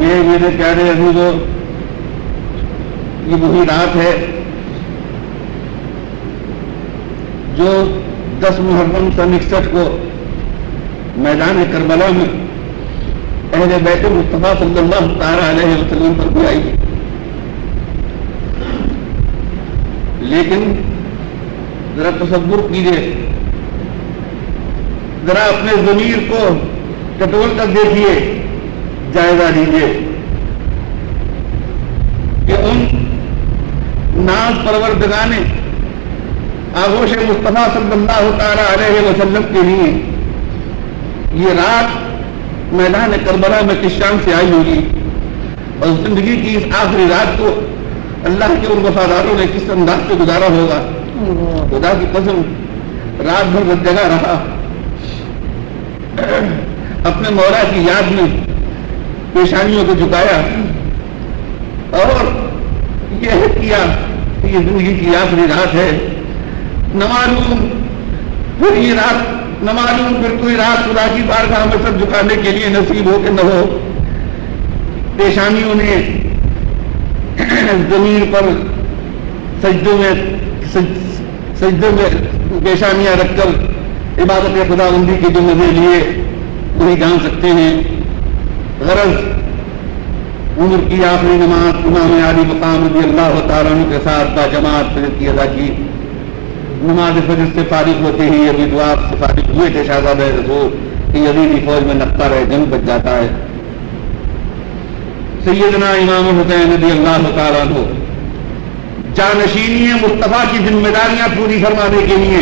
میرے پیارے عزیزو، یہ وہی رات ہے جو 10 محرم سن 61 کو میدان کربلا میں اہل بیت مصطفیٰ صلی اللہ تعالی علیہ وسلم پر بھی آئی. لیکن ذرا تصور کیجیے، ذرا اپنے ضمیر کو ٹٹول کر دیکھیے، جائزہ لیجیے کہ ان ناز پروردگان آغوش مصطفیٰ صلی اللہ تعالی علیہ وسلم کے لیے یہ رات میدان کربلا میں کس شان سے آئی ہوگی، اور زندگی کی اس آخری رات کو اللہ کے ان وفاداروں نے کس انداز سے گزارا ہوگا. خدا کی قسم رات بھر جگہ رہا، اپنے مولا کی یاد میں پیشانیوں کو جھکایا اور یہ کیا کہ یہ زندگی کی آخری رات ہے. نہ معلوم پھر یہ رات، نہ معلوم پھر کوئی رات خدا کی بارگاہ میں سب جھکانے کے لیے نصیب ہو کہ نہ ہو. پیشانیوں نے زمین پر سجدوں میں پیشانیاں رکھ کر عبادت خدا بندی کے جو مزے لیے وہی جان سکتے ہیں. غرض عمر کی آخری نماز امام عالی مقام رضی اللہ تعالیٰ عنہ کے ساتھ با جماعت فجر کی ادا کی. نماز فجر سے فارغ ہوتے ہی ابھی دعا سے فارغ ہوئے تھے شہزادہ رسول کہ یزیدی فوج میں نقطہ رہ جنگ بچ جاتا ہے. سیدنا امام حسین رضی اللہ تعالیٰ عنہ جانشینی مصطفیٰ کی ذمہ داریاں پوری فرمانے کے لیے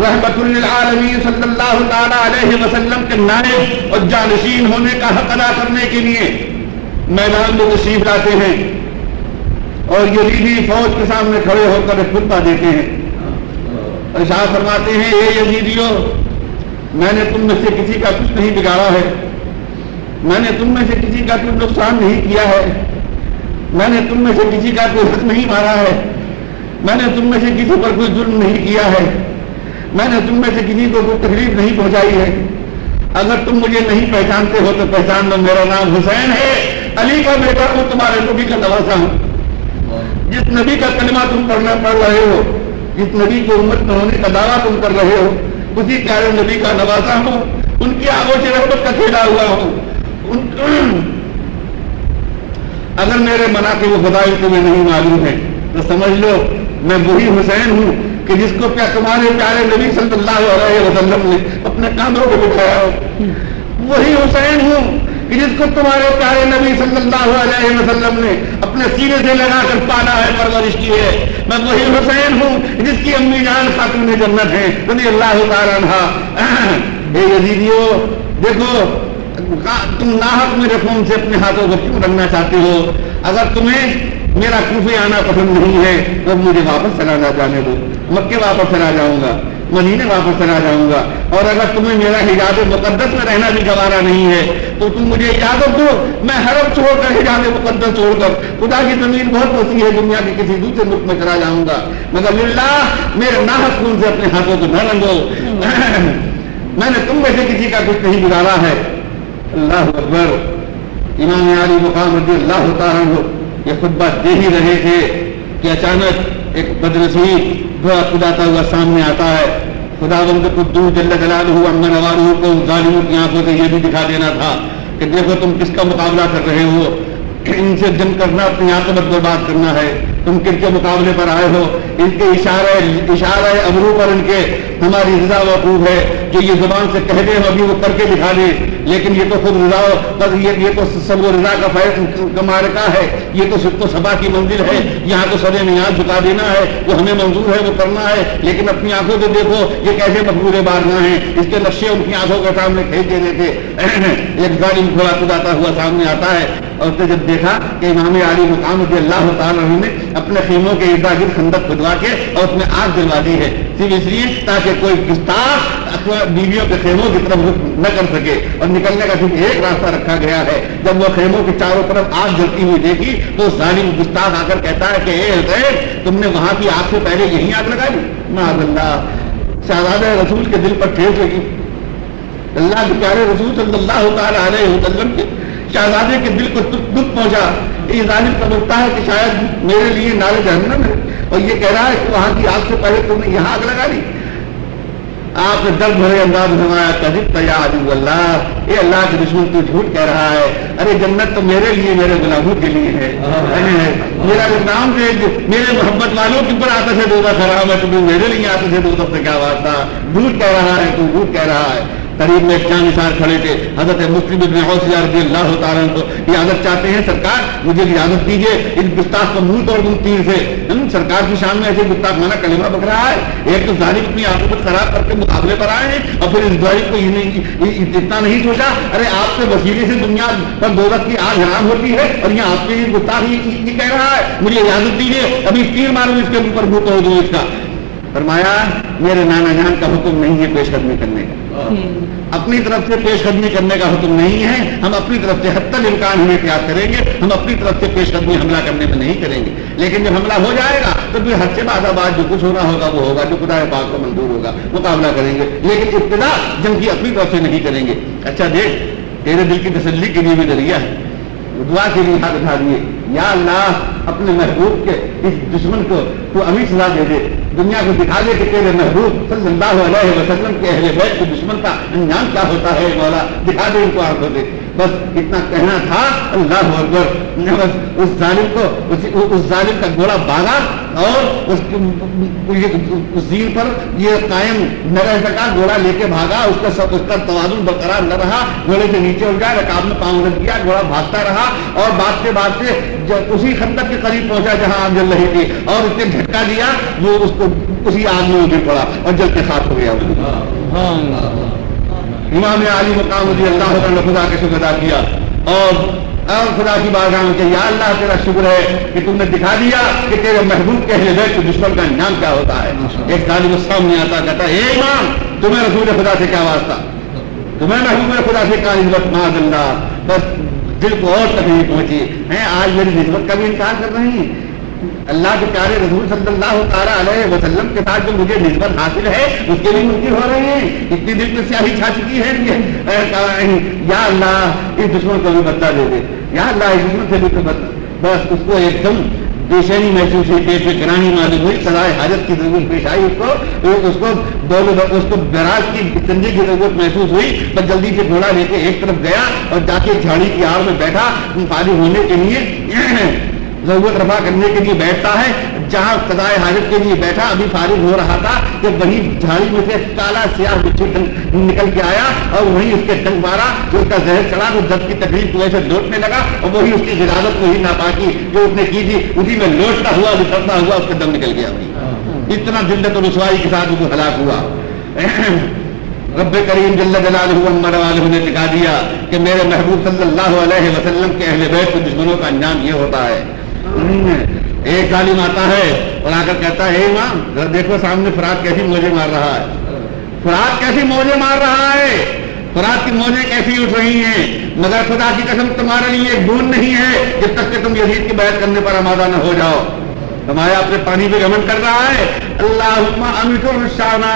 رحمت للعالمین صلی اللہ تعالی علیہ وسلم کے نائب اور جانشین ہونے کا حق ادا کرنے کے لیے میدان میں تشریف لاتے ہیں اور یزیدی فوج کے سامنے کھڑے ہو کر خطبہ دیتے ہیں. ارشاد فرماتے ہیں، اے یزیدیو، میں نے تم میں سے کسی کا کچھ نہیں بگاڑا ہے، میں نے تم میں سے کسی کا کوئی نقصان نہیں کیا ہے، میں نے تم میں سے کسی کا کوئی حق نہیں مارا ہے، میں نے تم میں سے کسی پر کوئی ظلم نہیں کیا ہے، میں نے تم میں سے کسی کو کوئی تکلیف نہیں پہنچائی ہے. اگر تم مجھے نہیں پہچانتے ہو تو پہچان لو، میرا نام حسین ہے، علی کا بیٹا ہوں، تمہارے نبی کا نواسا ہوں. جس نبی کا کلمہ تم پڑھ رہے ہو، جس نبی کو امت میں ہونے کا دعویٰ تم کر رہے ہو، اسی پیارے نبی کا نواسا ہوں، ان کی آغوش رحمت کا کھیلا ہوا ہوں. اگر میرے مناقب و فضائل تمہیں نہیں معلوم ہے تو سمجھ لو میں وہی حسین ہوں کہ جس کو تمہارے پیارے نبی صلی اللہ علیہ وسلم نے اپنے کاندھوں پہ بٹھایا ہو. وہی حسین ہوں کہ جس کو تمہارے پیارے نبی صلی اللہ علیہ وسلم نے اپنے سینے سے لگا کر پالا ہے، پرورش کی ہے. میں وہی حسین ہوں جس کی امی جان خاتون جنت ہے رضی اللہ تعالیٰ عنہا. اے یزیدیو، دیکھو تم ناحق میرے خون سے اپنے ہاتھوں کو کیوں رنگنا چاہتے ہو؟ اگر تمہیں میرا کوفے آنا پسند نہیں ہے تو مجھے واپس چلا جانے دو، مکے واپس چلا جاؤں گا، مدینے واپس چلا جاؤں گا. اور اگر تمہیں میرا حجاز مقدس میں رہنا بھی گوارا نہیں ہے تو تم مجھے اجازت دو، میں حرم چھوڑ کر حجاز مقدس چھوڑ کر خدا کی زمین بہت وسیع ہے، دنیا کے کسی دوسرے ملک میں چلا جاؤں گا، مگر للہ میرے ناحق خون سے اپنے ہاتھوں کو نہ رنگو. میں نے تم میں سے کسی کا کچھ نہیں بگاڑا ہے. اللہ اکبر. امام علی مقام رضی اللہ تعالیٰ عنہ یہ خطبہ دے ہی رہے تھے کہ اچانک ایک بدنصیب گھوڑا کوداتا ہوا سامنے آتا ہے. خداوند قدوس جل جلالہ عما نوالہ کو ظالموں کی آنکھوں سے یہ بھی دکھا دینا تھا کہ دیکھو تم کس کا مقابلہ کر رہے ہو، ان سے جنگ کرنا اپنی عاقبت برباد کرنا ہے. تم کن کے مقابلے پر آئے ہو؟ ان کے اشارہ ابرو پر ان کے ہماری رضا وقوف ہے. جو یہ زبان سے کہہ دیں ابھی وہ کر کے دکھا دیں، لیکن یہ تو خود رضا، بس یہ تو سب و رضا کا معرکہ ہے، یہ تو صدق و صفا کی منزل ہے. یہاں تو سر نیاز جھکا دینا ہے، وہ ہمیں منظور ہے، وہ کرنا ہے. لیکن اپنی آنکھوں سے دیکھو یہ کیسے مقبول بارگاہ ہیں، اس کے نقشے ان کی آنکھوں کے سامنے کھینچ دینے تھے. ایک ظالم گھوڑا کوداتا ہوا سامنے آتا ہے اور تو جب دیکھا کہ امام علی مقام رضی اللہ تعالیٰ عنہ نے اپنے خیموں کے ارد گرد خندق کھدوا کے اور اس میں آگ جلوا دی ہے، صرف اس لیے تاکہ کوئی گستاخ بیویوں کے خیموں کی طرف رخ نہ کر سکے، اور نکلنے کا صرف ایک راستہ رکھا گیا ہے. جب وہ خیموں کے چاروں طرف آگ جلتی ہوئی دیکھی تو ظالم گستاخ آ کر کہتا ہے کہ اے حسین، تم نے وہاں کی آگ سے پہلے یہی آگ لگا دی. معاذ اللہ. شہزادہ رسول کے دل پر ٹھیس لگی. اللہ کے پیارے رسول صلی اللہ تعالی علیہ وسلم کے शहजादे के दिल को दुख पहुंचा। ये जालिम समझता है कि शायद मेरे लिए नारे जहन्नम है, और ये कह रहा है कि वहां की आग से पहले तुमने यहाँ आग लगा दी। आपने दर्द भरे अंदाज में फरमाया, कज़िब तया अल्लाह, ये अल्लाह के दुश्मन तू झूठ कह रहा है। अरे जन्नत तो मेरे लिए, मेरे गुलामों के लिए है। मेरा नाम से मेरे मोहब्बत वालों के ऊपर आतिश है दोज़ख हराम है, तुम्हें मेरे लिए आतिश है दोज़ख से क्या वास्ता। झूठ कह रहा है तू, झूठ कह रहा है। करीब में एक जानिसार खड़े थे, हजरत मुस्लिम इब्न औस रज़ियल्लाहु ताला अन्हु इजाजत चाहते हैं, सरकार मुझे इजाजत दीजिए इस गुस्ताख को मुंह तोड़ दूं तीर से। सरकार की शान में ऐसे गुस्ताख माना कलिमा बक रहा है। एक तो जालिम अपनी आंखों खराब करके मुकाबले पर आए हैं, और फिर इस जालिम को इतना नहीं सोचा, अरे आपके वसीले से दुनिया पर दोज़ख की आग हराम होती है, और ये आपके गुस्ताख ये कह रहा है, मुझे इजाजत दीजिए अभी तीर मारूं इसके ऊपर, मुंह तोड़ दूं इसका। फरमाया, मेरे नाना जान का हुक्म नहीं है पेशकदमी करने का, अपनी तरफ से पेशकदमी करने का हुक्म नहीं है। हम अपनी तरफ से हत्तल इम्कान हमें त्याग करेंगे, हम अपनी तरफ से पेशकदमी हमला करने में नहीं करेंगे। लेकिन जब हमला हो जाएगा तो फिर हद से बाद जो कुछ होना होगा वो होगा, जो खुदा पाक को मंजूर होगा मुकाबला करेंगे, लेकिन इब्तिदा जंग की अपनी तरफ से नहीं करेंगे। अच्छा देख, तेरे दिल की तसल्ली के लिए भी जरिया है, दुआ के लिए हाथ उठा दिए, या अल्लाह अपने महबूब के इस दुश्मन को तू अभी सजा दे दे, दुनिया को दिखा दे कि तेरे महबूब सल्लल्लाहु अलैहि वसल्लम के अहले बैत के दुश्मन का अंजाम क्या होता है। मौला दिखा दे इनको आंखों से, बस इतना कहना था। अल्लाह अकबर। बस उस जालिम का घोड़ा भागा, और उस जीन पर ये कायम न रह सका, घोड़ा लेके भागा, उसका तवाज़ुन बरकरार न रहा, घोड़े से नीचे उठ गया, रकाब में पांव रख दिया, घोड़ा भागता रहा, और भागते भागते उसी खंदक के करीब पहुंचा जहां आग जल रही थी, और उसने झटका दिया, वो उसको उसी आग में गिर पड़ा और जल के साथ हो गया। इमाम आली मकाम रज़ी अल्लाह ताला खुदा के शुक्र अदा किया, और खुदा की बारगाह में कहा, या अल्लाह तेरा शुक्र है कि तुमने दिखा दिया कि तेरे महबूब के अहले बैत के दुश्मन का अंजाम क्या होता है। एक जालिम सामने आता कहता है, ए इमाम, तुम्हें रसूल खुदा से क्या वास्ता, तुम्हें महबूब खुदा से क्या निस्बत। माअल्लाह, बस दिल को और तकलीफ पहुंची है, आज मेरी निस्बत का भी इनकार कर रही हैं। अल्लाह के प्यारे रसूल सल्लल्लाहु ताला अलैहि वसल्लम के साथ जो मुझे निस्बत हासिल है उसके भी मुनकिर हो रहे हैं, इतनी दिल में स्याही छा चुकी है। या अल्लाह इस दुश्मन को भी बदला दे दे, या अल्लाह इस दुश्मन से भी तो बदला। बस उसको एकदम बेचैनी महसूस हुई, पेट में गिरानी मालूम हुई, सदाए हाजत की जरूरत पेश आई उसको बरात की तंजे की जरूरत महसूस हुई। बस जल्दी से घोड़ा लेके एक तरफ गया और जाके झाड़ी की आड़ में बैठा, फारिग होने के लिए जरूरत रफा करने के लिए बैठता है। जहां सदाए हाजत के लिए बैठा, अभी फारिग हो रहा था कि वही झाड़ी में से काला स्याह बिच्छू निकल के आया, और वही उसके डंक मारा, जो उसका जहर चढ़ा, तो दर्द की तकलीफ की वजह से लौटने लगा, और वही उसकी गिरावत, वही नापाकी जो उसने की थी, उसी में लौटता हुआ निकलता हुआ उसका दम निकल गया। वही इतना जिल्लत और रुसवाई के साथ वो हलाक हुआ। रब्बे करीम जल्ल जलालहु अम्मा नवालहु ने दिखा दिया कि मेरे महबूब सल्लल्लाहु अलैहि वसल्लम के अहले बैत के दुश्मनों का अंजाम ये होता है। एक जालिम आता है और आकर कहता है, इमाम जरा देखो सामने फरात कैसी मौजे मार रहा है, फरात कैसी मौजे मार रहा है, फरात की मौजें कैसी उठ रही हैं, मगर खुदा की कसम तुम्हारे लिए एक बूंद नहीं है जब तक कि तुम यजीद की बैत करने पर आमादा न हो जाओ। तुम्हारे अपने पानी पे घमंड कर रहा है, अल्लाहुम्मा अमितुर शाना,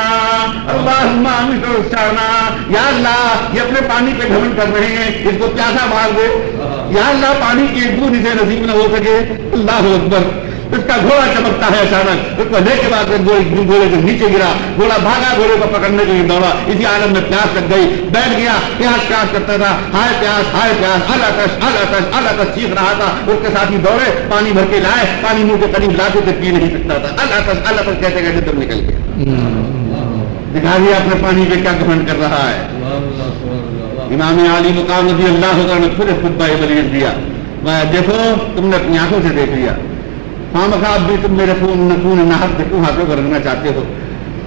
अल्लाहुम्मा अमितुर शाना, या अल्लाह ये अपने पानी पे घमंड कर रहे हैं, इसको प्यासा मार दे, या अल्लाह पानी की एक बूंद इसे नसीब न हो सके। अल्लाहु अकबर। उसका घोड़ा चमकता है अचानक, उसको लेके बाद घोड़े से नीचे गिरा, घोड़ा भागा, घोड़े को पकड़ने के लिए दौड़ा, इसी आलम में प्यास लग गई, बैठ गया, प्यास करता था, हाय प्यास अल्लाह चीख रहा था। उसके साथ ही दौड़े, पानी भर के लाए, पानी मुंह के करीब लाते थे, पी नहीं सकता था, अल्लाह कहते कहते तुम निकल गया। दिखा दिया अपने पानी पे क्या घमंड कर रहा है। इमाम आली मुकाम रज़ी अल्लाह ने फिर खुतबा बलीगत दिया, देखो तुमने अपनी आंखों से देख लिया, खामखा भी तुम मेरे खून नाहक देखो हाथों को रखना चाहते हो,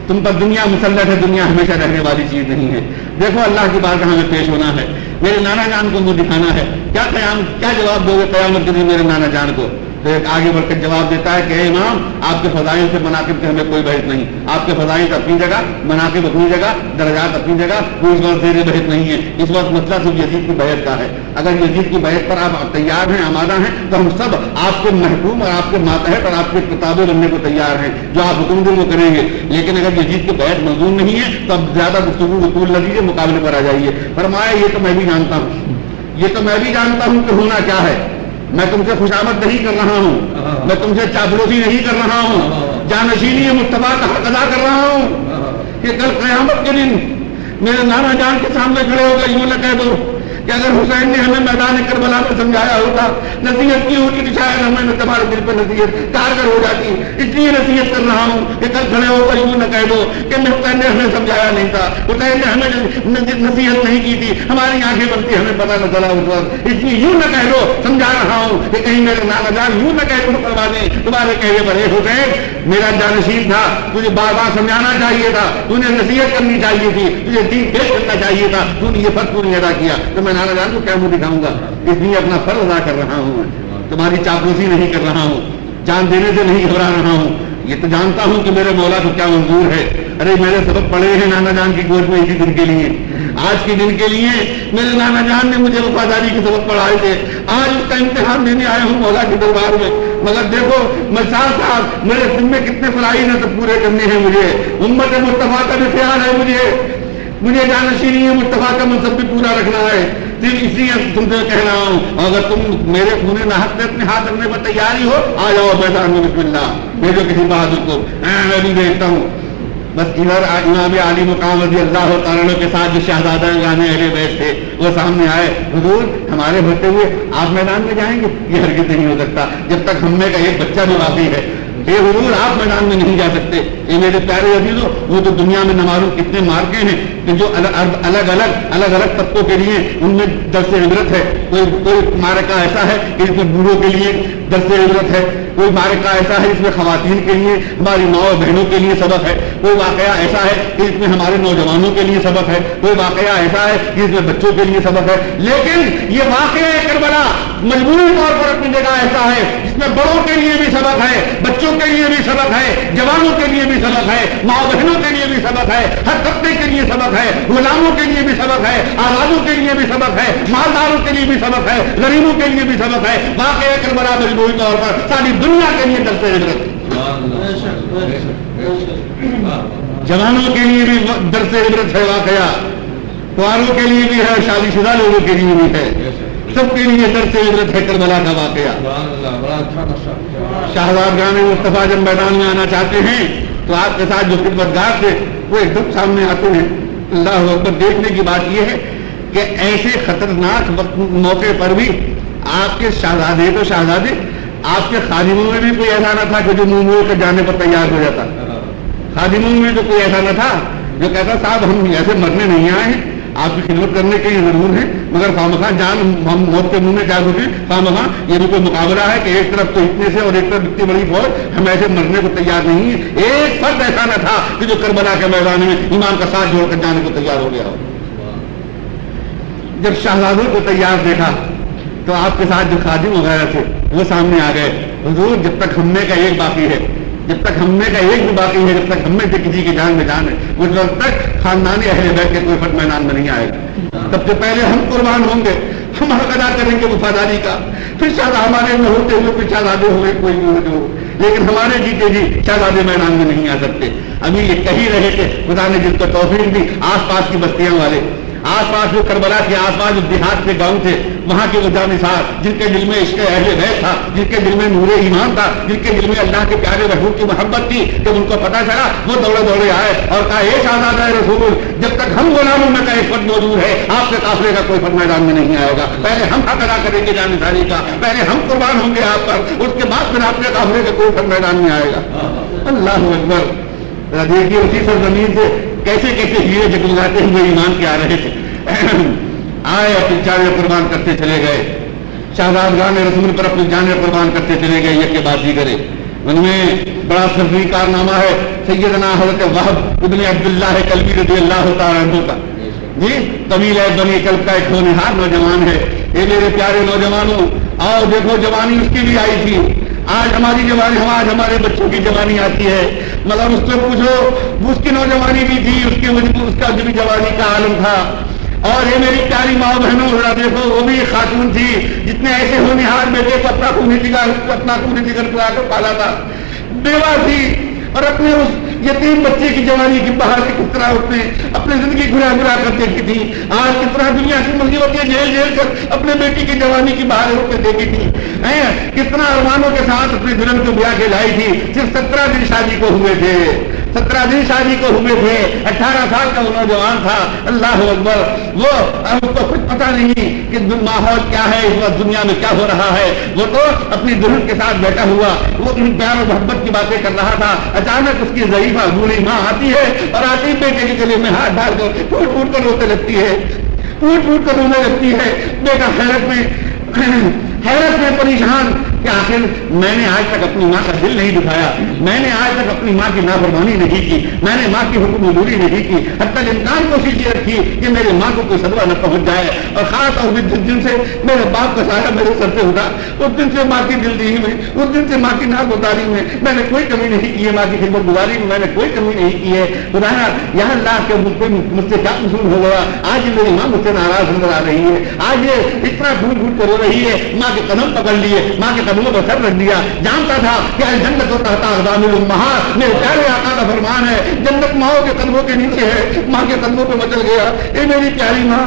तुम पर दुनिया मुसल्लत है, दुनिया हमेशा रहने वाली चीज नहीं है। देखो अल्लाह की बात हमें पेश होना है, मेरे नाना जान को मुझे दिखाना है, क्या जवाब दोगे क़यामत के दिन मेरे नाना जान को। तो एक आगे बढ़कर जवाब देता है कि इमाम आपके फजाइल से मनाकिब से हमें कोई बहस नहीं, आपके फजाइल अपनी जगह, मनाकिब अपनी जगह, दर्जात अपनी जगह, कोई इस वक्त देर बहस नहीं है। इस वक्त मसला सिर्फ यजीद की बहस का है। अगर यजीद की बहस पर आप तैयार हैं, आमादा हैं, तो हम सब आपके महकूम और आपके मातहत और आपके किताबें बनने को तैयार हैं, जो आप हुक्म दें वो करेंगे। लेकिन अगर यजीद की बहस मंजूर नहीं है तो अब ज्यादा गुफ्तगू वसूल लीजिए, मुकाबले पर आ जाइए। फरमाया ये तो मैं भी जानता हूँ, ये तो मैं भी जानता हूं कि होना क्या है। मैं तुमसे खुशामद नहीं कर रहा हूं, मैं तुमसे चापलूसी नहीं कर रहा हूं, जानशीनी मुस्तफा का हक अदा कर रहा हूं कि कल क़यामत के दिन मेरे नाना जान के सामने खड़े होकर यूं न कह दो कि अगर हुसैन ने हमें मैदान करबला में समझाया होता, नसीहत की होती तो शायद हमें तुम्हारे दिल पर नसीहत कारगर हो जाती। इसलिए नसीहत कर रहा हूँ कि कल खड़े होकर यूं न कह दो कि हुसैन ने हमें समझाया नहीं था, हुसैन ने हमें नसीहत नहीं की थी, हमारी आंखें बनती हमें पता न चला उस वक्त। इसलिए यूं न कह दो, समझा रहा हूँ कि कहीं मेरे नाना जान यूं न कह दो करवा दें तुम्हारे कहने पर, हुसैन मेरा जानशीन था, तुझे बार बार समझाना चाहिए था, तूने नसीहत करनी चाहिए थी, तुझे दीन पेश करना चाहिए था, तूने ये फर्ज नहीं अदा किया तो मैं नाना जान को क्या मुंह दिखाऊंगा। इसलिए अपना फर्ज अदा कर रहा हूँ, तुम्हारी चापलूसी नहीं कर रहा हूँ, जान देने से नहीं घबरा रहा हूँ। ये तो जानता हूँ कि मेरे मौला को क्या मंजूर है। अरे मेरे सबक पड़े हैं नाना जान की गोद में इसी दिन के लिए, आज के दिन के लिए मेरे नाना जान ने मुझे वफादारी के सबक पढ़ाए थे। आज उसका इम्तिहान देने आया हूँ मौला के दरबार में। मगर देखो मैं साथ मेरे दिन में कितने फराइज हैं तो पूरे करने हैं मुझे, उम्मत मुस्तफा का भी ख्याल है मुझे जानशीनी मुस्तफा का मनसब भी पूरा रखना है। सिर्फ इसलिए तुमसे कह रहा हूँ, अगर तुम मेरे खूने नाहक पे अपने हाथ रखने पर तैयारी हो, आ जाओ मैदान में बिस्मिल्लाह, भेजो किसी बहादुर को, मैं भी देखता हूँ। बस इधर इमाम आली मुकाम रज़ी अल्लाह तआला अन्हु के साथ जो शहजादा गाने अहले बैत थे वो सामने आए। हुजूर हमारे होते हुए आप मैदान में जाएंगे? ये हरगिज़ नहीं हो सकता जब तक हम में का एक बच्चा भी बाकी है। ये हुजूर आप मैदान में नहीं जा सकते। ये मेरे प्यारे अजीजों, वो तो दुनिया में न मालूम कितने मार्के हैं कि जो अलग अलग तबकों के लिए उनमें दर्स इबरत है। कोई मार्का ऐसा है कि इसमें बूढ़ों के लिए दर्स इबरत है, कोई मार्का ऐसा है इसमें खवातीन के लिए, हमारी माँ और बहनों के लिए सबक है, कोई वाकया ऐसा है कि इसमें हमारे नौजवानों के लिए सबक है, कोई वाकया ऐसा है कि इसमें बच्चों के लिए सबक है। लेकिन ये वाकया करबला मजबूरी तौर पर अपनी जगह ऐसा है जिसमें बड़ों के लिए भी सबक है, बच्चों के लिए भी सबक है, जवानों के लिए भी सबक है, माँ बहनों के लिए भी सबक है, हर तबके के लिए सबक है, गुलामों के लिए भी सबक है, आजादों के लिए भी सबक है, मालदारों के लिए भी सबक है, गरीबों के लिए भी सबक है। वाकया करबला मजबूरी तौर पर सारी दुनिया के लिए दर्स इबरत, जवानों के लिए भी दर्स इबरत है वाकया, कुआरों के लिए भी है, शादीशुदा लोगों के लिए भी है, सबके लिए दर्स इबरत है करबला का वाकया। शहजादगान मुस्तफा जब मैदान में आना चाहते हैं तो आपके साथ जो खिदमतगार थे वो एकदम सामने आते हैं। अल्लाह अकबर। देखने की बात यह है कि ऐसे खतरनाक मौके पर भी आपके शहजादे तो शहजादे, आपके खादिमों में भी कोई ऐसा न था कि जो मुंह मोड़ कर जाने पर तैयार हो जाता। खादिमों में तो कोई ऐसा न था जो कहता साहब हम ऐसे मरने नहीं आए हैं, आपकी खिदमत करने के लिए जरूर है, मगर खामखा जान हम मौत के मुंह में क्या घुसे, खामखा ये भी कोई मुकाबला है कि एक तरफ तो इतने से और एक तरफ इतनी बड़ी फौज, हम ऐसे मरने को तैयार नहीं है। एक फर्द ऐसा न था कि जो करबला के मैदान में इमाम का साथ जोड़कर जाने को तैयार हो गया हो। जब शहजादों को तैयार देखा तो आपके साथ जो खादिम वगैरह थे वो सामने आ गए। हुजूर जब तक हमने का एक बाकी है, जब तक हमने का एक भी बाकी है, जब तक हमें से किसी की जान में जान है, उस वक्त तक खानदानी अहले बैत के कोई फर्द मैदान में नहीं आएगा। सबसे पहले हम कुर्बान होंगे, हम हक अदा करेंगे वफादारी का, फिर शायद हमारे में होते हुए फिर शहजादे हुए कोई भी हो, लेकिन हमारे जीते जी शहजादे मैदान में नहीं आ सकते। अभी ये कही रहे थे खुदा ने जिसको तौफीक दी, आस पास की बस्तियां वाले, आस पास जो करबला के आस पास जो देहात के गांव थे वहां के वो जानिसार जिनके दिल में इश्क़ अहले बैत था, जिनके दिल में नूरे ईमान था, जिनके दिल में अल्लाह के प्यारे महबूब की मोहब्बत थी, जब उनको पता चला वो दौड़े दौड़े आए और कहा ये शहजादा रसूल, जब तक हम गुलामों में का एक फर्द मौजूद है आपके काफिले का कोई फर्द मैदान में नहीं आएगा। पहले हम हक अदा करेंगे जानिसारी का, पहले हम कुर्बान होंगे आप पर, उसके बाद फिर आपके काफिले का कोई फर्द मैदान में आएगा। अल्लाह अकबर। देखिए उसी सरजमीन से कैसे कैसे हीरे जगमगाते हुए ईमान के आ रहे थे, आए अपनी जाने कुर्बान करते चले गए। शहजादगान रसूल पर अपनी जाने कुर्बान करते चले गए, ये बात ही करे। उनमें बड़ा सफरी कारनामा है सैयदना हज़रत वहब इब्न अब्दुल्लाह कल्बी रज़ियल्लाहु तआला अन्हु का। जी कबीला बनी कल्ब का एक होनहार नौजवान है। ये मेरे प्यारे नौजवानों, आओ देखो जवानी उसकी भी आई थी, आज हमारी जवानी, आज हमारे बच्चों की जवानी आती है, मगर उससे पूछो उसकी नौजवानी भी थी, उसका भी जवानी का आलम था। और ये मेरी प्यारी माँ बहनों जरा देखो, वो भी एक खातून थी जितने ऐसे होनहार बेटे को अपना खूनी जिगर पुरा कर पाला था। बेवा थी, اور اپنے اس یتیم بچے کی جوانی کی بہار کی کس طرح اس نے اپنی زندگی گھرا کر دیکھی تھی، آج کس طرح دنیا کی مصیبتیں جھیل کر اپنے بیٹی کی جوانی کی بہار اس نے دیکھی تھی، کتنا ارمانوں کے ساتھ اپنے دلہن کو بیاہ کے لائی تھی، صرف 17 دن شادی کو ہوئے تھے، 17 دن شادی کو ہوئے تھے، 18 سال کا وہ نوجوان تھا، اللہ اکبر، وہ اس کو کچھ پتا نہیں کہ ماحول کیا ہے، اس وقت دنیا میں کیا ہو رہا ہے، وہ تو اپنی دلہن کے ساتھ بیٹھا ہوا وہ ان پیار اور محبت کی باتیں کر رہا تھا، اچانک اس کی ضعیفہ بوڑھی ماں آتی ہے اور آتی بیٹے کے گلے میں ہاتھ ڈال کر ٹوٹ ٹوٹ کر رونے لگتی ہے، ٹوٹ ٹوٹ کر رونے لگتی ہے، بیٹا حیرت میں پریشان کہ آخر میں نے آج تک اپنی ماں کا دل نہیں دکھایا، میں نے آج تک اپنی ماں کی نافرمانی نہیں کی، میں نے ماں کی حکم عبوری نہیں کی، حتی الامکان کوشش یہ رکھی کہ میرے ماں کو کوئی صدمہ نہ پہنچ جائے، اور خاص طور پہ جس دن سے میرے باپ کا سایہ میرے سر سے اٹھا اس دن سے ماں کی دلدی میں، اس دن سے ماں کی ناگزاری میں نے کوئی کمی نہیں کی ہے، ماں کی خدمت گزاری میں نے کوئی کمی نہیں کی ہے، خدایا یا اللہ کے مجھ سے کیا قصور ہو گیا، آج میری ماں مجھ سے ناراض نظر آ رہی ہے، آج یہ اتنا ڈھونڈ ڈھونڈ کر رو رہی ہے، ماں کے قدم پکڑ لیے، ماں کے قدموں پر سر رکھ دیا، جانتا تھا کہ الجنت تحت اقدام الامہات، میرے پیارے آقا کا فرمان ہے جنت ماؤں کے قدموں کے نیچے ہے، ماں کے قدموں پہ مچل گیا، اے میری پیاری ماں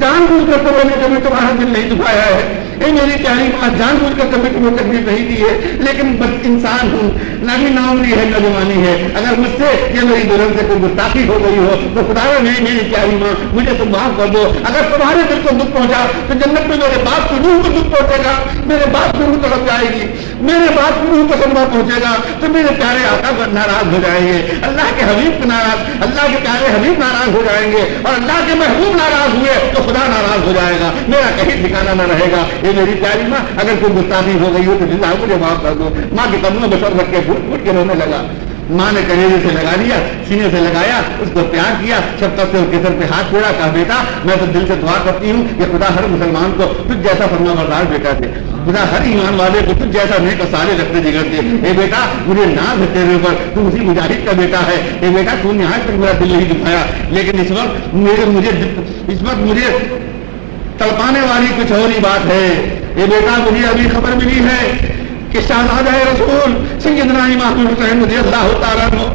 جان بوجھ کر تو میں نے کبھی تمہارا دل نہیں دکھایا ہے، اے میری پیاری ماں جان بوجھ کر کبھی تمہیں تکلیف نہیں دی ہے، لیکن بس انسان ہوں، نہ بھی ناؤمری ہے نہ جوانی ہے، اگر مجھ سے یا میری دلہن سے کوئی گستاخی ہو گئی ہو تو خدا نہیں میری پیاری ماں مجھے تم معاف کر دو، اگر تمہارے دل کو دکھ پہنچا تو جنت میں میرے باپ کی روح کو دکھ پہنچے گا، میرے باپ کی روح تڑپ جائے گی، میرے باپ کی روح کو صدمہ پہنچے گا تو میرے پیارے آقا پر ناراض ہو جائیں گے، اللہ کے حبیب کو ناراض، اللہ کے پیارے حبیب ناراض ہو جائیں گے، اور اللہ کے محبوب ناراض ہوئے تو خدا ناراض ہو جائے گا، میرا کہیں ٹھکانا نہ رہے گا، یہ میری پیاری ماں اگر کوئی گستاخی ہو گئی ہو تو جزا مجھے معاف کر دو، ماں کے قدموں میں سر رکھ کے گھٹ گھٹ کے رونے لگا، ماں نے کلیجے سے لگا لیا، سینے سے لگایا، اس کو پیار کیا، شفقت سے اس کے سر پہ ہاتھ پھیرا، کہا بیٹا میں تو دل سے دعا کرتی ہوں کہ خدا ہر مسلمان کو تجھ جیسا فرما بردار بیٹا دے، خدا ہر ایمان والے کو تجھ جیسا نیک و صالح رکھتے جگر دے، اے بیٹا مجھے ناز ہے تیرے اوپر، تو اسی مجاہد کا بیٹا ہے، اے بیٹا تو نے آج تک میرا دل نہیں دکھایا، لیکن اس وقت مجھے تڑپانے والی کچھ اور ہی بات ہے، اے بیٹا مجھے ابھی خبر ملی ہے کہ شہزادہ رسول سیدنا امام حسین رضی اللہ تعالیٰ عنہ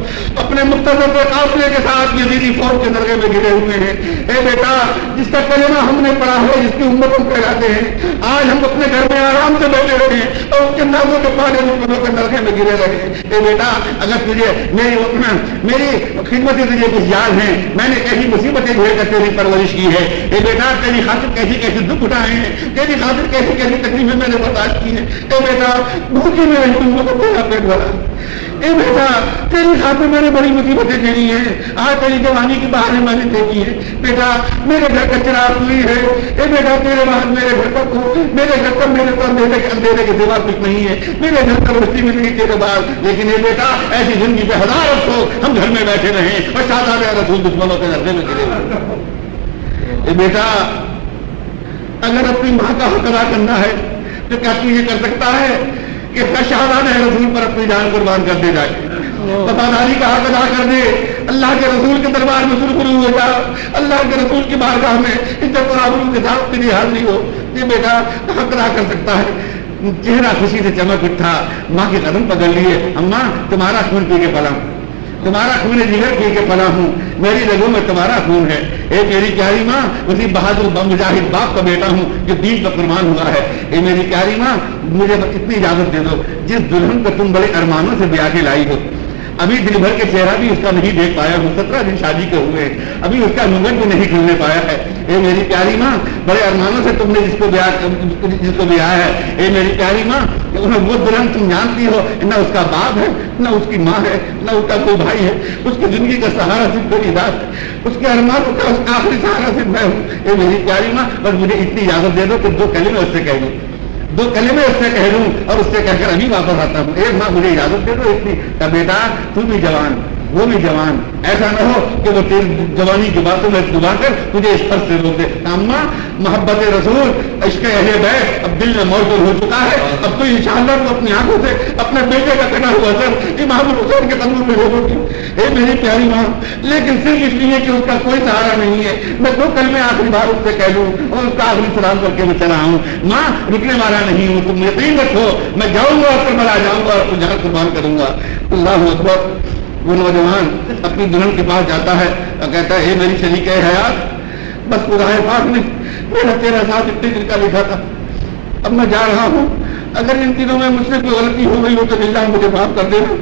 اپنے مختصر قافلے کے ساتھ یزیدی فوج کے درگاہ میں گرے ہوئے ہیں، اے بیٹا جس کا کلمہ ہم نے پڑھا ہے، جس کی امت کو کہلاتے ہیں، آج ہم اپنے گھر میں آرام سے بیٹھے رہے اور اس کے نازوں کے پانے دشمنوں کے درگاہ میں گرے رہے، اے بیٹا اگر تجھے میری خدمت تجھے کچھ یاد ہے، میں نے کیسی مصیبتیں جھیل کر تیری پرورش کی ہے، اے بیٹا تیری خاطر کیسی کیسی دکھ اٹھائے ہیں، تیری خاطر کیسی کیسی تکلیفیں میں نے برداشت کی ہیں، اے بیٹا بھوکے میں رہی ہوں تیرا پیٹ بھرا، اے بیٹا تیری خاطر میں نے بڑی مصیبتیں جھیلی ہیں، آج تیری جوانی کی بہاریں میں نے دیکھی ہیں، بیٹا میرے گھر کا چراغ ہوئی ہے، اے بیٹا تیرے بعد میرے گھر کا میرے تو اندھیرے کے سوا کچھ نہیں ہے، میرے گھر کا روشنی بھی نہیں تیرے بعد، لیکن اے بیٹا ایسی زندگی پہ ہزار افسوس ہم گھر میں بیٹھے رہے اور شہزادہ رسول دشمنوں کے درجے میں گرے ہوئے، اے بیٹا اگر اپنی ماں کا حق ادا کرنا ہے تو کیا تو یہ کر سکتا ہے کہ شہزادہ رسول پر اپنی جان قربان کر دے جائے، وفاداری کا حق ادا کر دے، اللہ کے رسول کے دربار میں سرخرو ہو جا، اللہ کے رسول کی بارگاہ میں عزت و آبرو کے ساتھ تیری حاضری ہو، یہ بیٹا حق ادا کر سکتا ہے، چہرہ خوشی سے چمک اٹھا، ماں کے قدم پکڑ لیے، اماں تمہارا خون پی کے پلا ہوں، تمہارا خون جگر پی کے پلا ہوں، میری رگوں میں تمہارا خون ہے، اے میری پیاری ماں اسی بہادر مجاہد باپ کا بیٹا ہوں جو دین پر قربان ہوا ہے، اے میری پیاری ماں مجھے اتنی اجازت دے دو، جس دلہن کو تم بڑے ارمانوں سے بیاہ کے لائی ہو، ابھی دن بھر کے چہرہ بھی اس کا نہیں دیکھ پایا ہوں، 17 دن شادی کے ہوئے ہیں، ابھی اس کا منگل بھی نہیں کھلنے پایا ہے، اے میری پیاری ماں بڑے ارمانوں سے تم نے جس کو بیاہ ہے، اے میری پیاری ماں وہ دلہن تم جانتی ہو نہ اس کا باپ ہے نہ اس کی ماں ہے نہ اس کا کوئی بھائی ہے، اس کی زندگی کا سہارا صرف میری ذات ہے، اس کے ارمانوں کا آخری سہارا صرف میں ہوں، اے میری پیاری ماں بس مجھے اتنی اجازت دے دو کہ 2 کلمے اس سے کہہ دوں، 2 کلمے اس سے کہہ دوں اور اس سے کہہ کر ابھی واپس آتا ہوں، اے ماں مجھے اجازت دے دو اتنی کہ بیٹا تو بھی جوان वो भी जवान, ऐसा ना हो कि वो तेरी जवानी की बातों में डुबा कर तुझे इस फर्ज से रोक दे। अम्मा मोहब्बत रसूल, इश्क अहले बैत अब दिल में मौजूद हो चुका है। अब तो इंशाअल्लाह तो अपनी आंखों से अपने बेटे का कटा हुआ सर इमाम हुसैन के तंबू में देखोगी। हे मेरी प्यारी माँ, लेकिन सिर्फ इसलिए कि उसका कोई सहारा नहीं है, मैं 2 कलमे आखिरी बार उससे कह लूँ और उसका आखिरी सलाम करके मैं चला हूँ। माँ रुकने वाला नहीं हूँ, तुम यकीन रखो मैं जाऊँगा और करबला जाऊँगा और तुझे कुर्बान करूँगा। अल्लाह अकबर। वो नौजवान अपनी दुल्हन के पास जाता है और कहता है, हे मेरी शरीके हयात, बस खुदाए पाक ने मेरा तेरा साथ इतने दिन का लिखा था, अब मैं जा रहा हूँ। अगर इन दिनों में मुझसे कोई गलती हो गई हो तो लिल्लाह मुझे माफ कर देना,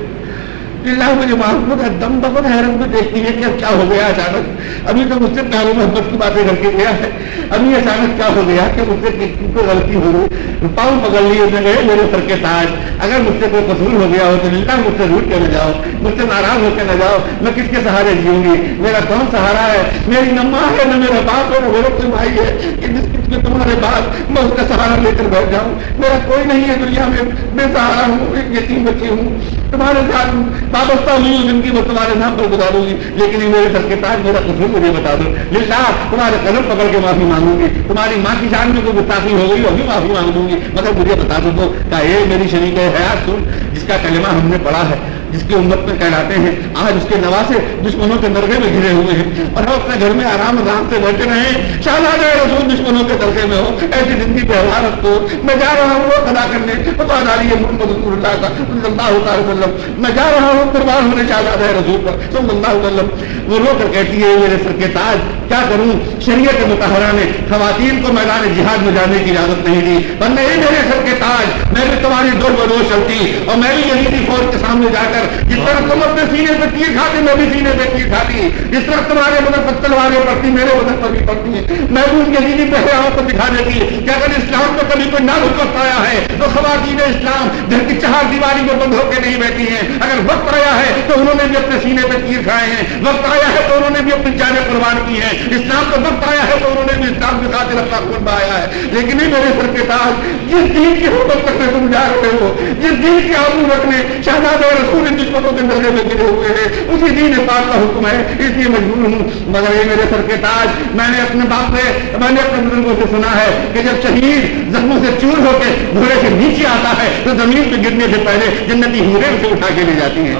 लिल्लाह मुझे माफ कर दे। दम दफन हैरत में देखती है कि क्या हो गया अचानक, अभी तो मुझसे प्यार मोहब्बत की बातें करके गया है, अभी अचानक क्या हो गया कि मुझसे कोई गलती हो गई। पाँव पकड़ लिए उसने, गए मेरे सर के ताज, अगर मुझसे कोई कसूर हो गया हो तो लिल्लाह मुझसे रूठ के न जाओ, मुझसे नाराज होकर न जाओ। मैं किसके सहारे जीऊंगी, मेरा कौन सहारा है, मेरी न माँ है न मेरा बाप है न मेरा कोई भाई है कि जिसके तुम्हारे बाद मैं उसका सहारा लेकर बैठ जाऊँ। मेरा कोई नहीं है दुनिया में, बेसहारा हूँ, एक यतीम बच्ची हूँ, तुम्हारे साथ वाबस्ता हुई हूँ, जिनकी मैं तुम्हारे नाम पर गुजारूंगी, लेकिन ये मेरे सर के ताज मेरा कसूर मुझे बता दो। लिल्लाह तुम्हारे कदम पकड़ के माफी मांगूंगी, तुम्हारी माँ की जान में कोई गुस्ताखी हो गई अभी माफी मांगूंगी, मगर मुझे बता दो। क्या ये मेरी शरीक है हयात सुन, जिसका कलिमा हमने पढ़ा है, जिसकी उम्मत में कहलाते हैं, आज उसके नवासे दुश्मनों के दरगे में घिरे हुए हैं और हम अपने घर में आराम से बैठे रहे। शहजादा रसूल दुश्मनों के दरगे में हो, ऐसी जिंदगी व्यवहार रखो। मैं जा रहा हूँ वो अदा करने, वफादारी है मोहम्मद रसूलुल्लाह का सल्लल्लाहु अलैहि वसल्लम, मैं जा रहा हूँ कुर्बान होने शहजादा रसूल पर सल्लल्लाहु अलैहि वसल्म। वो रो कर कहती है, मेरे सर के ताज क्या करूँ, शरीयत मुतहरा ने खवातीन को मैदान जिहाद में जाने की इजाजत नहीं दी, वरना मेरे सर के ताज मैं भी तुम्हारी दो बदोश चलती और मैं भी यही फौज के सामने जाकर जिस तरह तुम अपने सीने पे तीर खाती मैं भी सीने पे तीर खाती, जिस तरह तुम्हारे बदन पर तलवारें पड़ती मेरे बदन पर भी पड़ती है, मैं भी उनके दीदी पहराव को दिखा देती है कि अगर इस्लाम को कभी कोई नाजुक वक्त आया है तो खवातीन इस्लाम घर की चार दीवारी में बंद होकर नहीं बैठी हैं। अगर वक्त आया है तो उन्होंने भी अपने सीने पे तीर खाए हैं, वक्त आया है तो उन्होंने भी अपनी जानें कुर्बान की है, इस्लाम का वक्त आया है तो उन्होंने भी इस्लाम के साथ अपना खून बहाया है। लेकिन मेरे सर के ताज जिस दीन की हुकूमत करने तुम जा रहे हो, जिस दीन की आबरू रखने शहजादा रसूल दुश्मनों के दरगे में गिरे हुए हैं, उसी दीन पाक का हुक्म है, इसलिए मजबूर हूँ। मगर ये मेरे सर के ताज मैंने अपने बाप से, मैंने अपने बुजुर्गों से सुना है कि जब शहीद जख्मों से चूर होकर घोड़े से नीचे आता है तो जमीन पे गिरने से पहले जन्नती हूरें उसे उठा के ले जाती हैं,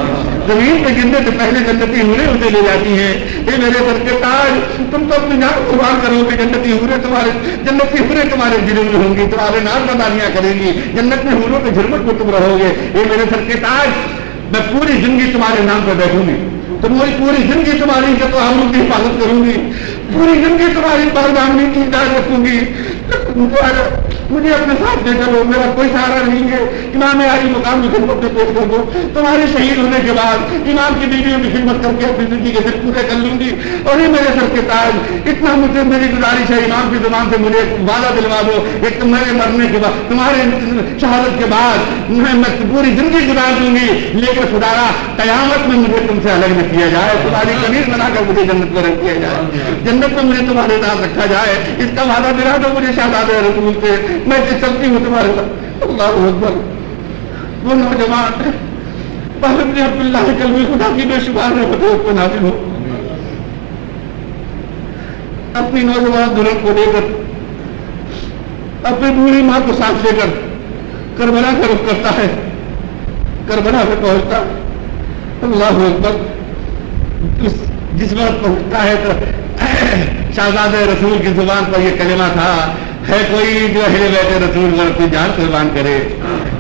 जमीन पे गिरने से पहले जन्नती हूरें उसे ले जाती हैं। ये मेरे सर के ताज तुम तो अपनी जान कुर्बान करोगे, जन्नती हूरें तुम्हारे दिलों में होंगी, तुम्हारे नाम बदानियां करेंगी, जन्नत में हूरों के झुरमट में तुम रहोगे। ये मेरे सर के ताज मैं पूरी जिंदगी तुम्हारे नाम पर बैठूंगी, तुम्हारी पूरी जिंदगी तुम्हारी इज्जत और आबरू की हिफाजत करूंगी, पूरी जिंदगी तुम्हारी पारदामनी की इजाजत रखूंगी। मुझे अपने साथ दे चलो, मेरा कोई सहारा नहीं है, इमाम आली मुकाम की खिदमत में पेश कर दो। तुम्हारे शहीद होने के बाद इमाम की बीवियों की खिदमत करके अपनी जिंदगी के दिन पूरे कर लूंगी। और ये मेरे सर के ताज इतना मुझे मेरी गुजारिश है, इमाम की जुबान से मुझे वादा दिलवा दो एक तो मेरे मरने के बाद, तुम्हारे शहादत के बाद मैं पूरी जिंदगी गुजार दूंगी, लेकिन खुदारा कयामत में मुझे तुमसे अलग न किया जाए, तुम्हारी कमीज बनाकर मुझे जन्नत में रख दिया जाए, जन्नत में मुझे तुम्हारे साथ रखा जाए, इसका वादा दिला दो मुझे शहजादे रसूल से, मैं चलती हूँ तुम्हारे साथ। अल्लाह अकबर। वो नौजवान पहले अब्दुल्लाह कलमी खुदा की बेशुमार रहमतों को नाज़िल हो, अपनी नौजवान दुल्हन को लेकर अपनी बूढ़ी माँ को साथ लेकर करबला का रुख करता है, करबला में पहुंचता। अल्लाह अकबर। जिस वक्त पहुंचता है तो शहजादे रसूल की जुबान पर यह कलिमा था, है कोई जो अहले बैठे रसूल पर अपनी जान कुर्बान करे,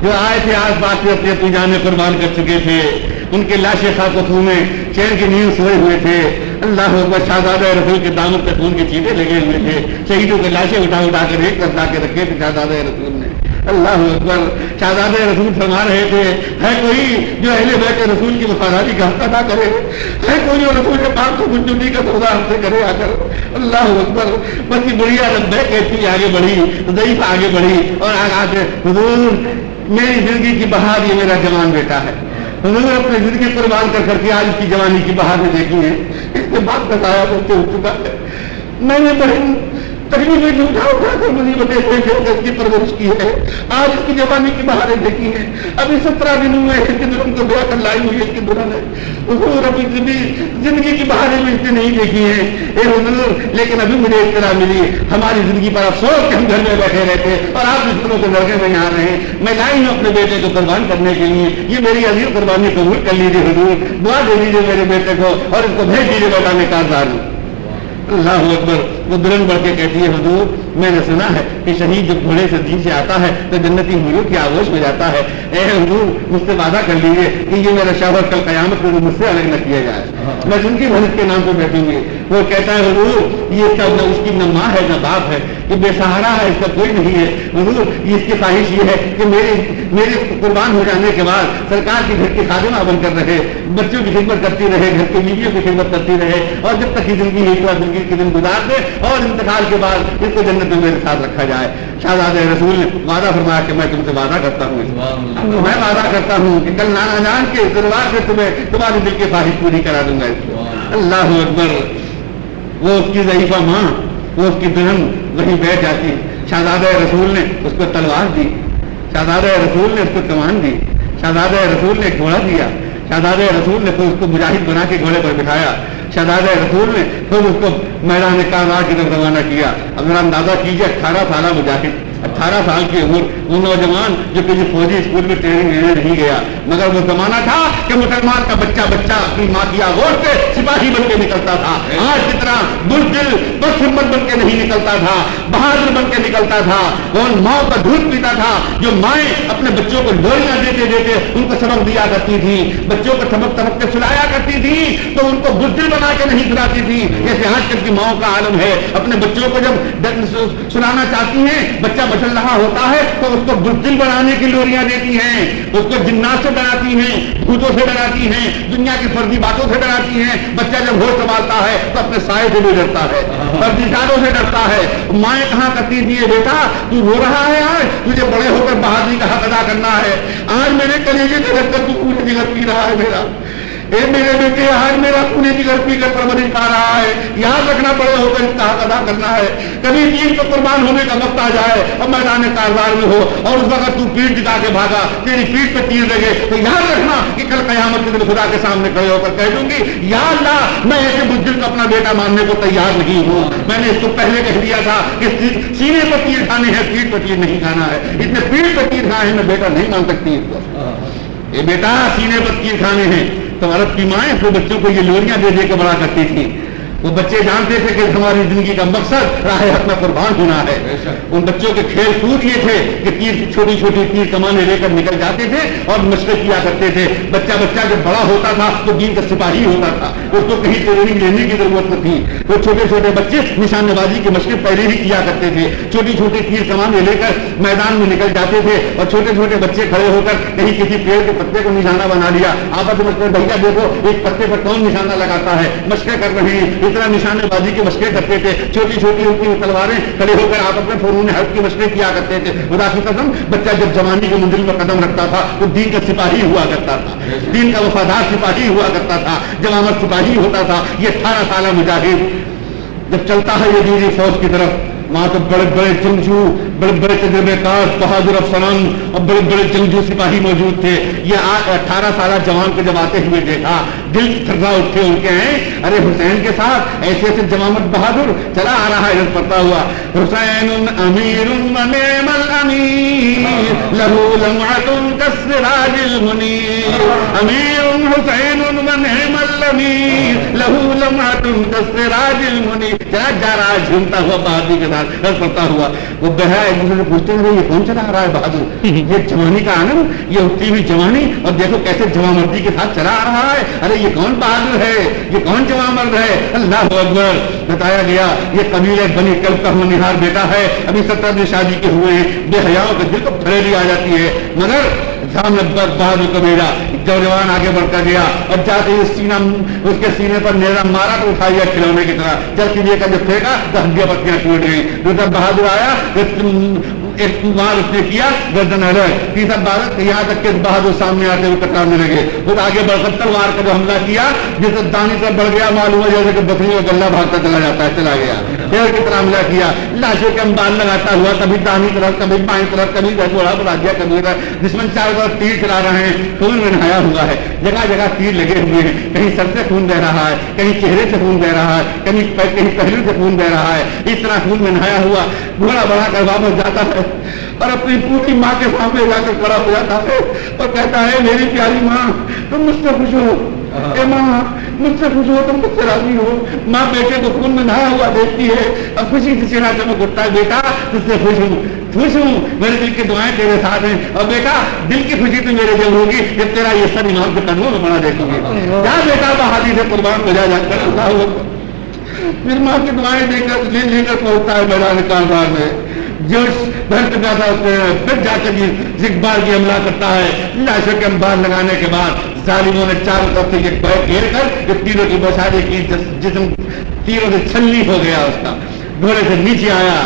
जो आए थे आस पास से अपनी अपनी जानें कुर्बान कर चुके थे, उनके लाशें खाकों में चैन की नींद सोए हुए थे। अल्लाह अकबर। शहजादा रसूल के दामन पे खून के छींटे लगे हुए थे, शहीदों के लाशें उठा उठा कर एक तरफ ला के रखे थे शहजादा रसूल ने। अल्लाह अकबर। शहजादे रसूल फरमा रहे थे, है कोई जो अहले बैत रसूल की वफादारी का हक अदा करे, है कोई जो रसूल के पास को गुंजुटी का सौदा हमसे करे आकर। अल्लाह अकबर। बस बुढ़िया रब्बे कहती आगे बढ़ी, ज़ईफ़ आगे बढ़ी और आगे, हुजूर मेरी जिंदगी की बहार ये मेरा जवान बेटा है, हुजूर अपनी जिंदगी कुर्बान कर करके आज की जवानी की बहार देखी है, इसके बाद बताया बच्चे हो चुका है। मैंने बहन तकलीफें भी उठा उठा कर मुसीबतें देकर इसकी परवरिश की है। आज इसकी जवानी की बहारें देखी हैं। अभी 17 दिन हुए हैं कि दुल्हन को ब्याह कर लाई हुई है इसकी दुल्हन है। हुजूर अभी जिंदगी की बहारें भी इसने नहीं देखी हैं ए हुजूर, लेकिन अभी मुझे इत्तला मिली हमारी जिंदगी पर अफसोस कि हम घर में बैठे रहते और आप दुश्मनों के लड़के में आ रहे हैं। मैं लाई हूँ अपने बेटे को कुर्बान करने के लिए, ये मेरी अजीब कुर्बानी कबूल कर लीजिए हुजूर, दुआ दे दीजिए मेरे बेटे को और इसको भेज दीजिए बताने कारदार हूँ। अल्लाह अकबर। वो दुल्हन बढ़ के कहती है हुजूर मैंने सुना है कि शहीद जब घोड़े से जी से आता है तो जन्नती हुजूर की आगोश में जाता है। ए हुजूर मुझसे वादा कर लीजिए कि ये मेरा शौहर कल कयामत में मुझसे अलग न किया जाए, मैं जिनकी मदद के नाम पर बैठूंगी। वो कहता है हुजूर ये सब न उसकी न माँ है न बाप है, ये बेसहारा है, इसका कोई नहीं है। हुजूर इसकी ख्वाहिश ये है कि मेरे कुर्बान हो जाने के बाद सरकार के घर की खादिमा बनकर रहे, बच्चों की खिदमत करती रहे, घर की बीवियों की खिदमत करती रहे और जब तक की जिंदगी है के दिन गुजार दे और इंतकाल के बाद इसको जन्नत में मेरे साथ रखा जाए। शहजादे रसूल ने वादा फरमाया कि मैं तुमसे वादा करता हूँ, मैं वादा करता हूँ कि कल नाना जान के दरबार से तुम्हें तुम्हारे दिल की ख्वाहिश पूरी करा दूंगा। अल्लाह अकबर। वो उसकी ज़ईफा माँ, वो उसकी दुल्हन वहीं बैठ जाती। शहजादे रसूल ने उसको तलवार दी, शहजादे रसूल ने उसको कमान दी, शहजादे रसूल ने घोड़ा दिया, शहजादे रसूल ने फिर उसको मुजाहिद बना के घोड़े पर बिठाया। शहजादे रसूल ने फिर उसको मैदान कारवार की तरफ रवाना किया। अब जरा अंदाजा कीजिए 18 साल मुजाहिद, 18 साल की उम्र, वो नौजवान जो किसी फौजी स्कूल में ट्रेनिंग लेने नहीं गया, मगर वो जमाना था कि मुसलमान का बच्चा अपनी माँ की आगोश से सिपाही बन के निकलता था। आज की तरह बुज़दिल बदहिम्मत बन के नहीं निकलता था, बहादुर बन के निकलता था। कौन माँ का दूध पीता था, जो माएँ अपने बच्चों को लोरियां देते देते उनको सबक दिया करती थी, बच्चों को सबक सबक के सुलाया करती थी, तो उनको बुज़दिल बना के नहीं सुलाती थी जैसे आजकल की माओ का आलम है। अपने बच्चों को जब सुलाना चाहती हैं, बच्चा मचल रहा होता है तो उसको बुज़दिल बनाने की लोरियां देती हैं, उसको जिन्नात से डराती हैं, भूतों से डराती हैं, दुनिया की फर्जी बातों से डराती हैं। बच्चा जब होश संभालता है तो अपने साए से भी डरता है, फर्जी चारों से डरता है। माएँ कहाँ करती थी बेटा तू रो रहा है, आज तुझे बड़े होकर बहादुरी का हक अदा करना है। आज मेरे कलेजे से लगकर तू पूरे जिगर पी रहा है मेरा, ए मेरे बेटे आज मेरा खूने जिगर पी कर परवरिश पा रहा है। याद रखना बड़े होकर इसका हक अदा करना है। कभी दीन को कुर्बान होने का वक्त आ जाए और मैदान कारवार में हो और उस वक्त तू पीठ दिखा के भागा, तेरी पीठ पे तीर लगे, तो याद रखना कि कल कयामत के दिन खुदा के सामने खड़े होकर कह दूंगी या अल्लाह मैं ऐसे बुज़दिल को अपना बेटा मानने को तैयार नहीं हूँ। मैंने इसको पहले कह दिया था कि सीने पर तीर खाने हैं, पीठ पर तीर नहीं खाना है। इसने पीठ पर तीर खाए हैं, मैं बेटा नहीं मान सकती इसको। ये बेटा सीने पर तीर खाने हैं। तो अरब की माएँ अपने बच्चों को ये लोरियां दे दे के बड़ा करती थी। वो बच्चे जानते थे कि हमारी जिंदगी का मकसद राह हक में कुर्बान होना है। उन बच्चों के खेल कूद ये थे कि तीर छोटी छोटी तीर कमाने लेकर निकल जाते थे और मशक़ किया करते थे। बच्चा जब बड़ा होता था तो दीन का सिपाही होता था, उसको कहीं ट्रेनिंग लेने की जरूरत न थी। वो छोटे छोटे बच्चे निशानेबाजी की मशक़ पहले ही किया करते थे, छोटी छोटी तीर कमाने लेकर मैदान में निकल जाते थे और छोटे छोटे बच्चे खड़े होकर कहीं किसी पेड़ के पत्ते को निशाना बना लिया, आपस में भैया देखो एक पत्ते पर कौन निशाना लगाता है, मशक़ कर रहे हैं। इस तरह निशानेबाजी की मशक़ें करते थे, छोटी छोटी उनकी तलवारें खड़े होकर आपस में फुनून हर्ब की मशक़ें किया करते थे। खुदा की कसम बच्चा जब जवानी की मंजिल में कदम रखता था तो दीन का सिपाही हुआ करता था, दीन का वफादार सिपाही हुआ करता था, जवामत सिपाही होता था। ये 18 साल मुजाहिद जब चलता है ये दीनी फौज की तरफ, वहां तो बड़े बड़े जंगजू, बड़े बड़े तजुर्बेकार बहादुर अफसरान और बड़े बड़े जंगजू सिपाही मौजूद थे। ये 18 साल जवान को जब आते हुए देखा दिल थर्रा उठे उनके हैं, अरे हुसैन के साथ ऐसे ऐसे जवामत बहादुर चला आ रहा है पड़ता हुआ। हुसैन अमीर लहू लम्अतुन कस्सिराजिल मुनीर, अमीर हुसैन लहू लम्अतुन कस्सिराजिल मुनीर। जा रहा है झूमता हुआ बहादुरी के पड़ता हुआ। वो बहरा एक दूसरे से पूछते हैं ये कौन चला आ रहा है बहादुर, ये जवानी का आनंद, ये उठती हुई जवानी, और देखो कैसे जवामर्दी के साथ चला आ रहा है। अरे ये कौन बहादुर है, ये कौन जवामर्द है। अल्लाह अकबर। बताया गया ये कबीले बनी कल का होनहार बेटा है, अभी 17 दिन शादी के हुए हैं। बेहयाओं के दिल को फरेली आ जाती है, मगर सामने बहादुर कबीरा जवान आगे बढ़ता गया और जाके सीना उसके सीने पर नेजा मारा तो उठाया खिलौने की तरह, चल के लेकर जब फेंका तो हड्डियां पत्तियां टूट गई। दूसरा बहादुर आया, एक मार उसने किया, गर्दन अलग। तीसरा बहादुर यहाँ तक के बहादुर सामने आते हुए कतराने लगे। फिर आगे बढ़कर तलवार का जो हमला किया, जिससे दानी पर बढ़ गया, मालूम है जैसे कि बकरी का गल्ला भागता चला जाता है, चला गया। फिर की तरह हमला किया, लाशों के अंबार लगाता हुआ कभी दाहिनी तरफ कभी बाईं तरफ, कभी घोड़ा बढ़ा दिया, कभी दुश्मन चारों तरफ तीर चला रहे हैं, खून में नहाया हुआ है, जगह जगह तीर लगे हुए हैं, कहीं सर से खून बह रहा है, कहीं चेहरे से खून बह रहा है, कहीं पहलू से खून बह रहा है। इस तरह खून में नहाया हुआ घोड़ा बढ़ा कर वापस जाता है और अपनी पूरी माँ के सामने जाकर खड़ा हो जाता है और कहता है, मेरी प्यारी माँ, तुम मुझसे खुश हो, ए माँ मुझसे खुश हो, तुम मुझसे राजी हो। माँ बेटे को खून में नहाया हुआ देखती है और खुशी से चेहरा चमक उठता है, बेटा तुझसे खुश हूँ, खुश हूँ, मेरे दिल की दुआएं तेरे साथ हैं, और बेटा दिल की खुशी तो मेरे जब होगी जब तेरा ये सब इमाम के कदमों में बना देखोगे। क्या बेटा बहादी से कुर्बान हो जाकर फिर माँ की दुआएं लेकर पहुंचता है मैदान कांधार में। जो भर चुका था फिर जाकर इकबाल की हमला करता है। लाशों के अंबार लगाने के बाद जालिमों ने चारों तरफ से एक बैग घेर कर जो तीरों की बौछारें की, जिस्म तीरों से छलनी हो गया, उसका घोड़े से नीचे आया,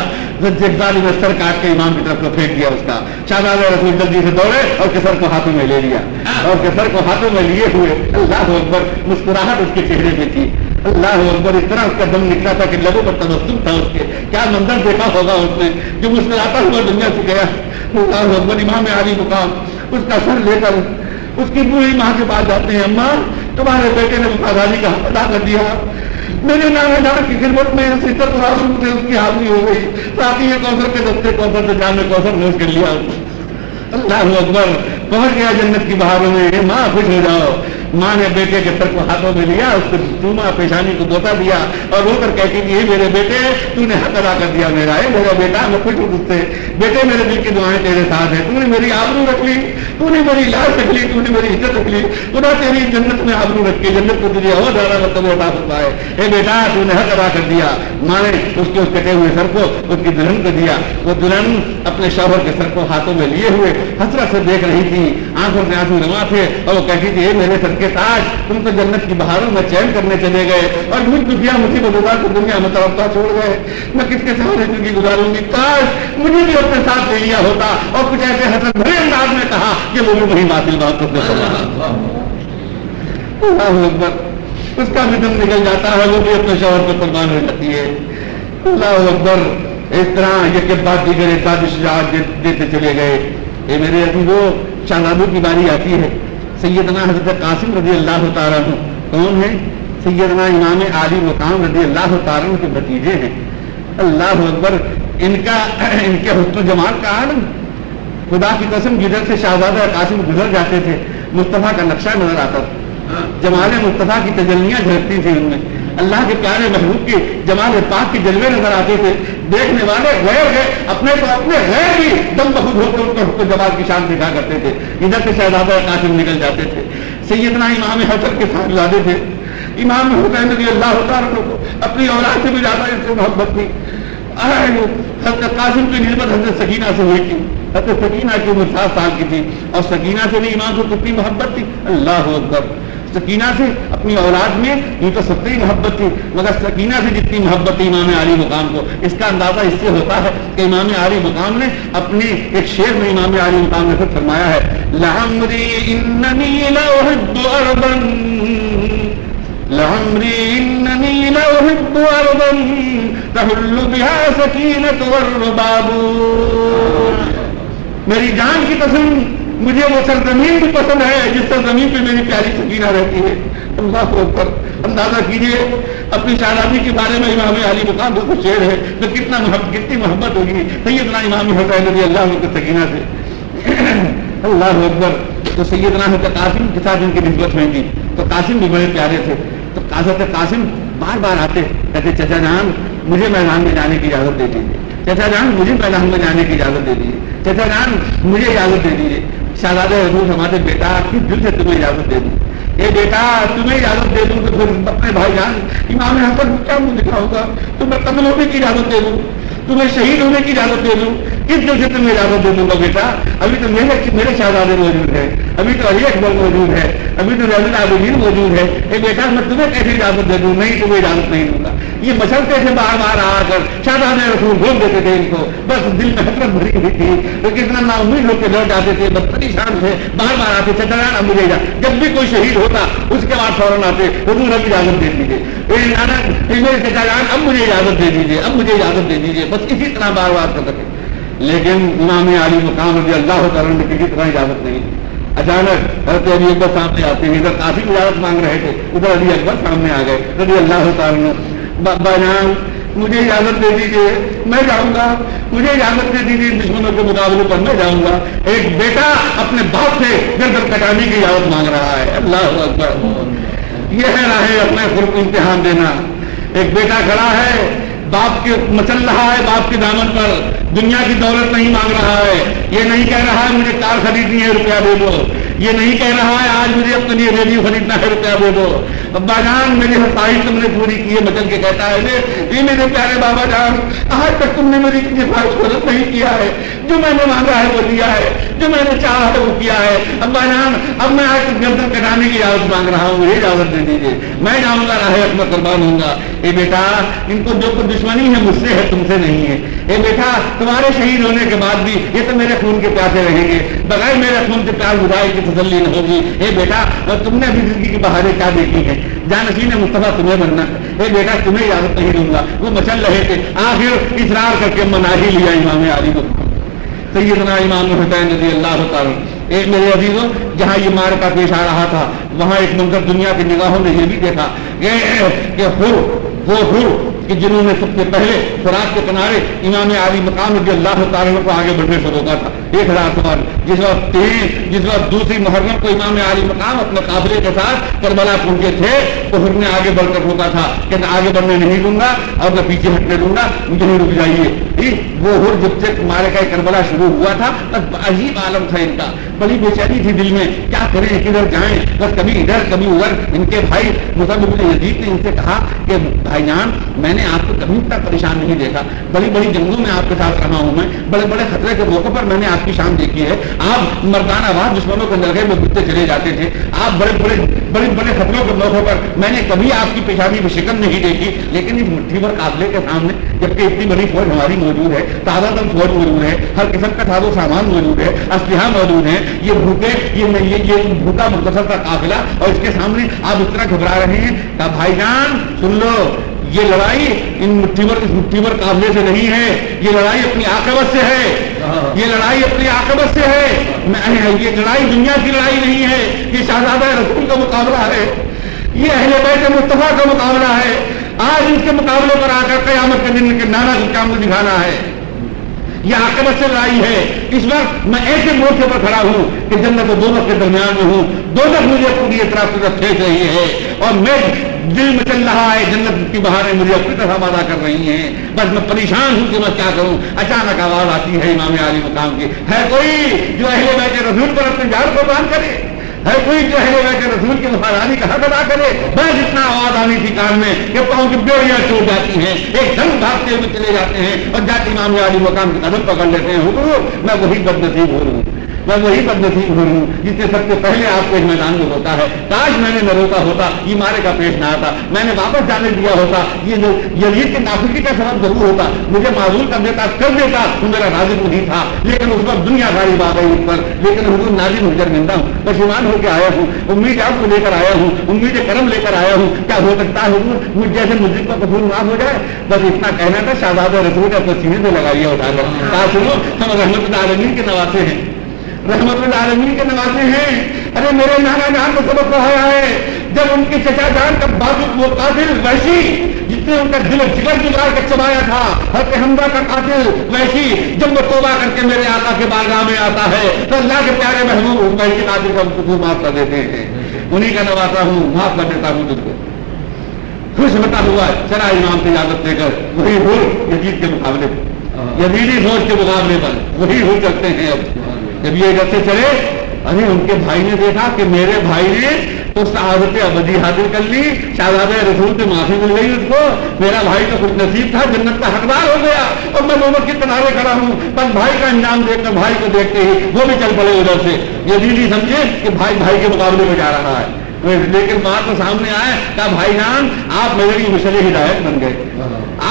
जालिम ने सर काट के इमाम की तरफ को फेंक दिया उसका। शाहजादा रसूल जल्दी से दौड़े और केसर को हाथों में ले लिया, और केसर को हाथों में लिए हुए अल्लाह अकबर मुस्कुराहट उसके चेहरे पे थी। अल्लाह अकबर, इस तरह उसका दम निकला था कि लबों पर तबस्सुम था उसके। क्या मंजर देखा होगा उसने जो मुस्कुराता हुआ दुनिया से गया। अल्लाह अकबर, इमाम आली मुकाम उसका सर लेकर उसकी बूढ़ी माँ के पास जाते हैं। अम्मा, तुम्हारे बेटे ने वफादारी का हक अदा कर दिया, मेरे नामेदार की खिदमत में सिद्दत रासूल से उसकी हाजिरी हो गई, साथ ही कौसर के दस्ते कौसर से जामे कौसर नोश कर लिया। अल्लाह अकबर, पहुंच गया जन्नत की बहारों में। माँ खुश हो जाओ। माँ ने बेटे के सर को हाथों में लिया, उसको चूमा, पेशानी को बोता दिया और रोकर कहती थी, मेरे बेटे तूने हक अदा कर दिया मेरा, है मेरा बेटा, मैं खुश हूँ तुझसे। बेटे मेरे दिल की दुआएं तेरे साथ है, तूने मेरी आबरू रख ली, तूने मेरी लाश रख ली, तूने मेरी इज्जत रख ली, खुदा तेरी जन्नत में आबरू रख के जन्नत को तुझे और ज्यादा मतलब अता फरमाए। हे बेटा तूने हक अदा कर दिया। माँ ने उसके उस कटे हुए सर को उसकी दुल्हन को दिया। वो दुल्हन अपने शौहर के सर को हाथों में लिए हुए हसरत से देख रही थी, आंखों से आंसू जमा थे, और वो कहती थी, मेरे सर के ताज, तुम तो जन्नत की बहारों में चैन करने चले गए और मुझ दुखिया मुसीबत को दुनिया में तरफता छोड़ गए। मैं किसके सहारे जिंदगी गुजारूंगी? काश मुझे भी अपने साथ ले लिया होता और कुछ ऐसे हसरत भरे अंदाज में कहा कि वो भी वही बातिल बात करते। अल्लाह अकबर, उसका भी दम निकल जाता है, वो भी अपने शौहर पर कुर्बान हो जाती है। अल्लाह अकबर, इस तरह एक के बाद दीगर इरशाद शुजाअत देते चले गए। ये मेरे अजीजों, शहजादों की बारी आती है। सैयदना हज़रत कासिम रज़ी अल्लाह तआला अन्हु कौन है? सैयदना इमाम आली मुकाम रज़ी अल्लाह तआला अन्हु के भतीजे हैं। अल्लाह अकबर, इनके हुस्न जमाल का आलम, खुदा की कसम जिधर से शहजादा कासिम गुजर जाते थे मुस्तफ़ा का नक्शा नजर आता था, जमाल मुस्तफ़ा की तजल्लियां झलकती थी उनमें, अल्लाह के प्यारे महबूब के जमाल पाक के जलवे नजर आते थे। देखने वाले गैर अपने को अपने गैर भी दम बखुद होकर उनके हुस्न जमाल की शान दिखा करते थे। इधर से शहजादा कासिम निकल जाते थे। सैयदना इमाम हसन के साहबजादे थे। इमाम हुसैन रज़ी अल्लाह तआला अन्हु को अपनी औलाद से भी ज्यादा इससे मोहब्बत थी। हज़रत कासिम की निस्बत हज़रत सकीना से हुई थी। हज़रत सकीना की उम्र 7 साल की थी और सकीना से भी इमाम को कितनी मोहब्बत थी। अल्लाह अकबर, सकीना से अपनी औलाद में यूं तो सबसे मोहब्बत थी, मगर सकीना से जितनी मोहब्बत थी इमाम आली मुकाम को, इसका अंदाजा इससे होता है कि इमाम आली मुकाम ने अपनी एक शेर में इमाम आली मुकाम ने खुद फरमाया है, लअम्री इन्ननी लउहिब्बु अर्दन, लअम्री इन्ननी लउहिब्बु अर्दन तहुल्लु बिहा सकीनतु वर्रबाबु। मेरी जान की कसम, मुझे वो सरजमीन भी पसंद है जिस सरजमीन पे मेरी प्यारी सकीना रहती है। अल्लाह अकबर, अंदाजा कीजिए अपनी शादी के बारे में इमाम अली मुकाम को शेर है तो कितनी मोहब्बत होगी सैयदना इमाम हुसैन रज़ी अल्लाह अन्हु की सकीना से। अल्लाह अकबर, तो सैयदना कासिम के साथ इनकी निस्बत हुई थी तो कासिम भी बड़े प्यारे थे। तो कासिम बार बार आते, कहते चाचा जान मुझे मैदान में जाने की इजाजत दे दीजिए, चाचा जान मुझे मैदान में जाने की इजाजत दे दीजिए, चाचा जान मुझे इजाजत दे दीजिए। शहजादे रसूल हमारे बेटा किस दिल से तुम्हें इजाजत दे दूं? ये बेटा तुम्हें इजाजत दे दूं तो फिर अपने भाईजान इमाम हसन क्या मुंह दिखाऊंगा? तुम्हें कत्ल होने की इजाजत दे दूं, तुम्हें शहीद होने की इजाजत दे दूं, किस दिल से तुम्हें इजाजत दे दूंगा बेटा? अभी तो मेरे शहजादे मौजूद है, अभी तो अली अकबर मौजूद है, अभी तो रज़ील आबिदीन मौजूद है। ये बेटा मैं तुम्हें कैसे इजाजत दे दूं? नहीं, तुम्हें इजाजत नहीं दूंगा। ये मशक्क़त से बार बार आकर शहजादे रसूल बोल देते थे इनको, बस दिल में हसरत भरी हुई थी। तो कितना ना उम्मीद होकर लौट जाते थे, बस परेशान थे, बार बार आते, चचा जान अब मुझे जब भी कोई शहीद होता उसके बाद फौरन आते, हुजूर अब इजाजत दे दीजिए, नाना मेरे चचा जान अब मुझे इजाजत दे दीजिए, अब मुझे इजाजत दे दीजिए, बस इसी तरह बार बार करते थे। लेकिन इमाम अली मकाम रज़ी अल्लाह तआला अन्हु की किसी तरह इजाजत नहीं। अचानक हज़रत अली अकबर सामने आते हैं, इधर कासिम इजाजत मांग रहे थे, उधर अली अकबर सामने आ गए रज़ी अल्लाह तआला अन्हु। बाजान मुझे इजाजत दे दीजिए, मैं जाऊंगा, मुझे इजाजत दे दीजिए, दुश्मनों के मुकाबले पर मैं जाऊंगा। एक बेटा अपने बाप से गर्दन कटाने की इजाजत मांग रहा है। अल्लाह अकबर, यह है राह अपने खुद को इम्तिहान देना। एक बेटा खड़ा है, बाप के मचल रहा है, बाप के दामन पर, दुनिया की दौलत नहीं मांग रहा है, ये नहीं कह रहा है मुझे कार खरीदनी है रुपया दे दो, ये नहीं कह रहा है आज मुझे अपने लिए रेडियो खरीदना है रुपया दे दो। अब्बा जान मेरी ख्वाहिश तुमने पूरी की है, मचल के कहता है ये मेरे प्यारे बाबा जान, आज तक तुमने मेरी किसी ख्वाहिश को रद्द नहीं किया है, जो मैंने मांगा है वो दिया है, जो मैंने चाहा है वो किया है। अब्बा जान अब मैं आज गर्दन कटाने की इजाजत मांग रहा हूँ, मुझे इजाजत दे दीजिए, मैं जाऊंगा राह में कुर्बान होऊंगा। ए बेटा इनको जो कुछ दुश्मनी है मुझसे है, तुमसे नहीं है। ए बेटा तुम्हारे शहीद होने के बाद भी ये तो मेरे खून के प्यासे रहेंगे, बगैर मेरे खून के प्यास बुझाए की तसल्ली न होगी। ए बेटा तुमने अभी जिंदगी की बहारें क्या देखी है, जानशीन मुस्तफा तुम्हें बनना है। ए बेटा तुम्हें इजाजत नहीं दूंगा। वो मचल रहे थे, आखिर इसरार करके मना ही लिया इमाम अली को। सैयदना इमाम हुसैन रज़ी अल्लाह तआला। एक मेरे अजीजों जहाँ ये मारका पेश आ रहा था, वहाँ एक मंजर दुनिया की निगाहों ने ये भी देखा वो हुर कि जिन्होंने सबसे पहले फुरात के किनारे इमाम अली मकाम रज़ी अल्लाह तआला को आगे बढ़ने से रोका था। 1000 सवार जिस वक्त दूसरी मुहर्रम को इमाम अली मकाम अपने काफिले के साथ करबला पहुंचे थे, तो हुर ने आगे बढ़कर रोका था कि मैं आगे बढ़ने नहीं दूंगा और मैं पीछे हटने दूंगा, मुझे नहीं रुक जाइए। वो हुर जब से मारका करबला शुरू हुआ था बस अजीब आलम था इनका, बड़ी बेचैनी थी दिल में, क्या करें किधर जाएं, बस कभी इधर कभी उधर। इनके भाई मुसअब इब्न यजीद ने इनसे कहा कि भाईजान मैंने आपको कभी इतना परेशान नहीं देखा, बड़ी बड़ी जंगों में आपके साथ रहा हूं मैं, बड़े बड़े खतरे के मौके पर मैंने आपकी शान देखी है, आप मर्दाना आवाज दुश्मनों के अंदर गए वो गिरते चले जाते थे, आप बड़े बड़े खतरों के मौके पर मैंने कभी आपकी पेशानी में शिकन नहीं देखी। लेकिन इस मुट्ठी भर काफिले के सामने जबकि इतनी बड़ी फौज हमारी मौजूद है, तादाद फौज मौजूद है, हर किस्म का साजो सामान मौजूद है, असलहा मौजूद है, ये भूखा मुख्तसर का काफिला और इसके सामने आप इस तरह घबरा रहे हैं। कहा भाईजान सुन लो, ये लड़ाई इस मुट्ठी भर काफिले से नहीं है, ये लड़ाई अपनी आकबत से है, ये लड़ाई अपनी आकबत से है, ये लड़ाई दुनिया की लड़ाई नहीं है, ये शहजादा रसूल का मुकाबला है, ये अहले बैत मुस्तफा का मुकाबला है। आज इनके मुकाबले पर आकर कयामत के दिन के नाना को क्या दिखाना है, यह आकबत से लड़ाई है। इस वक्त मैं ऐसे मोर्चे पर खड़ा हूं कि जन्नत और दोज़ख के दरमियान में हूं, दोज़ख मुझे पूरी तरफ फेंक रही है और मैं दिल में चल रहा है, जन्नत की बहारें मुझे अपनी तरफ वादा कर रही हैं, बस मैं परेशान हूं कि मैं क्या करूं। अचानक आवाज आती है इमाम अली मकाम की, है कोई जो अहले बैत रसूल पर अपने जान कुर्बान करे, है कोई जो अहले बैत रसूल की वफादारी का हक अदा करे। बस इतना आवाज आनी थी कान में कि पाँव की बेड़ियां टूट जाती हैं, एक दम भागते हुए चले जाते हैं और जाके इमाम अली मकाम की कदम पकड़ लेते हैं। हुजूर मैं वही बदनसीब हूँ, मैं वही बदनसीब हूँ जिससे सबसे पहले आपको इस मैदान में होता है। काश मैंने न रोका होता, ये मारे का पेश ना आता, मैंने वापस जाने दिया होता, ये यजीद के नाफिकी का सबब जरूर होता, मुझे माजूल कर देता तो मेरा नाजिम नहीं था। लेकिन उस वक्त दुनिया सारी बात है उस पर, लेकिन हुजूर नाजिम हुजर निंदा हूँ, पशुमान होकर आया हूँ, उम्मीद आपको लेकर आया हूँ, उम्मीद करम लेकर आया हूँ। क्या हो सकता है हुजूर मुझ जैसे मुझे का कसूर माफ हो जाए, बस इतना कहना था। शहजादा रसूल अपने सीने से लगाइए उठाकर, कहा सुनो हम रहमतुल आलमीन के नवासे हैं, रहमतुल आलमीन के नवासे हैं। अरे मेरे नाना जान को सबक पढ़ाया है, जब उनके चचा जान का बाजू वो कातिल वैशी जिसने उनका दिल जिगर जुगाड़ कर चबाया था, हज़रत हमजा का कातिल वैशी जब वो तौबा करके मेरे आका के बारगाह में आता है तो अल्लाह के प्यारे महबूब उस वैशी कातिल का उनको माफ कर देते हैं। उन्हीं का नवासा हूँ, माफ कर देता हूँ तुझको। खुश होता हुआ चला इमाम से इजाजत लेकर वही हो यजीद के मुकाबले, यजीदी फौज के मुकाबले पर वही हो चलते हैं। अब जब ये इधर से चले, अरे उनके भाई ने देखा कि मेरे भाई ने तो शहादत अबदी हासिल कर ली, शहजादे रसूल से माफी मिल गई उसको, मेरा भाई तो खुद नसीब था, जन्नत का हकदार हो गया और मैं नौबत के किनारे खड़ा हूँ। पर भाई का अंजाम देखकर, भाई को देखते ही वो भी चल पड़े उधर से। यजीदी समझे कि भाई भाई के मुकाबले में जा रहा है, लेकिन बात तो सामने आए, कहा भाईजान आप मेरे लिए मुशल्ले हिदायत बन गए,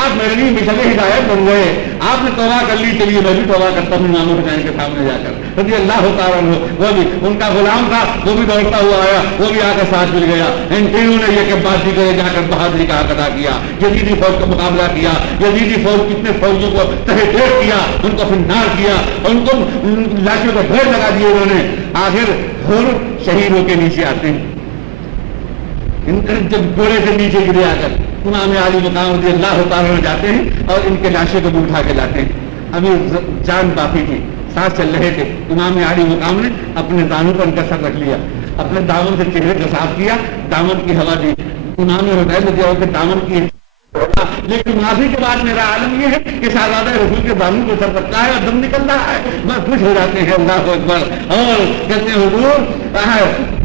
آپ میرے لیے مشن ہدایت بن گئے, آپ نے توبہ کر لی, چلیے میں بھی توبہ کرتا ہوں امام حسین کے سامنے جا کر. رضی اللہ تعالیٰ عنہ, وہ بھی ان کا غلام تھا, وہ بھی دوڑتا ہوا آیا, وہ بھی آ کر ساتھ مل گیا. ان تینوں نے یہ کہ باتی کو جا کر بہادری کا حق ادا کیا, یزیدی فوج کا مقابلہ کیا. یزیدی فوج کتنے فوجوں کو تہے ٹیک کیا, ان کو پھر نار کیا, ان کو لاٹھیوں کو ڈھیر لگا دیے انہوں نے. آخر ہر شہید ہو کے نیچے آتے ہیں, جب گھوڑے سے نیچے گرے آ کر امام علی مقام رضی اللہ تعالیٰ جاتے ہیں اور ان کے لاشوں کو بھی اٹھا کے لاتے ہیں. ابھی جان باقی تھی, سانس چل رہے تھے. امام علی مقام نے اپنے دانوں پر ان کا سر رکھ لیا, اپنے دامن سے چہرے کو صاف کیا, دامن کی ہوا دی. امام حسین رضی اللہ کے دامن کی, لیکن معافی کے بعد میرا عالم یہ ہے کہ شہزادہ رسول کے دامن کو سر رکھتا ہے اور دم نکل رہا ہے. بس خوش ہو جاتے ہیں, اللہ اکبر, اور کہتے ہیں حضور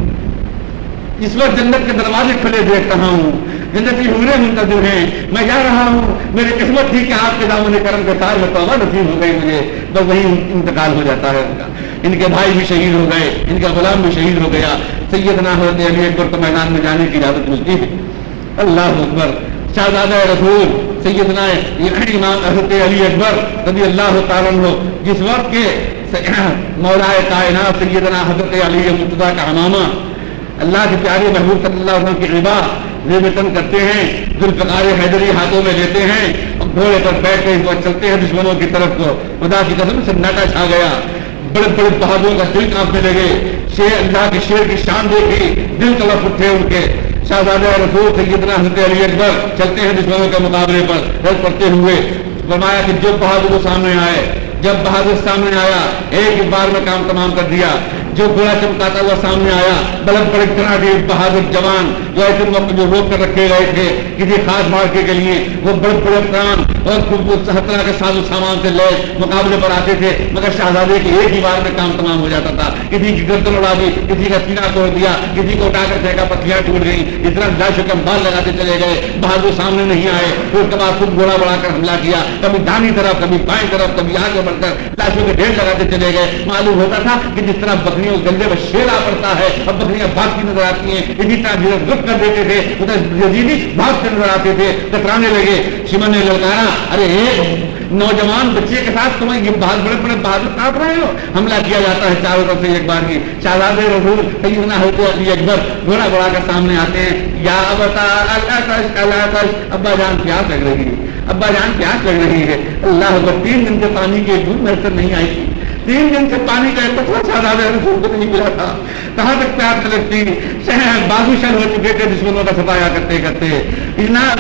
اس وقت جنت کے دروازے کھلے دیکھ رہا ہوں, جنت کی حوریں منتظر ہیں, میں جا رہا ہوں. میری قسمت تھی کہ آپ کے دامن کرم کے تاج میں توبہ نصیب ہو گئی مجھے, بس وہیں انتقال ہو جاتا ہے ان کا. ان کے بھائی بھی شہید ہو گئے, ان کا غلام بھی شہید ہو گیا. سیدنا حضرت علی اکبر کو میدان میں جانے کی اجازت ملتی ہے. اللہ اکبر. شہزادہ رسول سیدنا امام حضرت علی اکبر رضی اللہ تعالیٰ عنہ, جس وقت کے مولا کائنات سیدنا حضرت علی مرتضیٰ کا امامہ اللہ کے پیارے محبوب صلی اللہ علیہ وسلم کی عبا وطن کرتے ہیں, ذوالفقار حیدری ہاتھوں میں لیتے ہیں اور گھوڑے پر بیٹھ کے اس وقت چلتے ہیں دشمنوں کی طرف کو. خدا کی قسم سناٹا چھا گیا, بڑے بڑے بہادروں کا دل کانپنے لگے. شیر اللہ کے شیر کی شان دیکھی, دل تڑپ اٹھے ان کے. شہزادہ رسول سیدنا حضرت علی اکبر چلتے ہیں دشمنوں کے مقابلے پر رد پڑتے ہوئے. فرمایا کہ جو بہادر سامنے آئے, جب بہادر سامنے آیا ایک بار میں کام تمام کر دیا. جو گھوڑا چمکاتا ہوا سامنے آیا, بلند بڑے طرح کے بہادر جوان جو ایسے وقت جو روک کر رکھے گئے تھے کسی خاص مارکے کے لیے, وہ بڑے بڑے پران اور ہر طرح کے ساز و سامان سے لے مقابلے پر آتے تھے. مگر شہزادے کی ایک ہی بار میں کام تمام ہو جاتا تھا. کسی کی گردن اڑا دی, کسی کا سینہ توڑ دیا, کسی کو اٹھا کر پھینکا, پتلیاں ٹوٹ گئی. اس طرح لاشوں کا بال لگاتے چلے گئے. بہادر سامنے نہیں آئے. پھر اس کے بعد خود گھوڑا بڑھا کر حملہ کیا, کبھی دانی طرف, کبھی بائیں طرف, کبھی آگے بڑھ کر لاشوں کے ڈھیر لگاتے چلے گئے. معلوم ہوتا تھا کہ جس طرح بکریوں کے گلے میں شیر آ پڑتا ہے اور بکریاں بھاگتی نظر آتی ہیں, اسی طرح رک کر دیتے تھے, ادھر یزیدی بھاگتے نظر آتے تھے. کترانے لگے. شمن نے للکارا, ارے ایک نوجوان بچے کے ساتھ تمہیں یہ بڑے بڑے بہادر کاپ رہے ہو. حملہ کیا جاتا ہے چاروں طرف سے ایک بار کی. شہزادے رسول سیدنا حضرت علی اکبر گھوڑا بڑھا کر سامنے آتے ہیں. یا ابتا ابا جان پیاس لگ رہی ہے, ابا جان پیاس لگ رہی ہے. اللہ اکبر. 3 دن سے پانی کی ایک بوند میسر نہیں آئی تھی. 3 دن سے پانی کا ایک قطرہ شہزادہ رسول کو نہیں ملا تھا. کہاں تک پیاس لگتی. بازو شل ہو چکے تھے دشمنوں کا ستایا کرتے کرتے.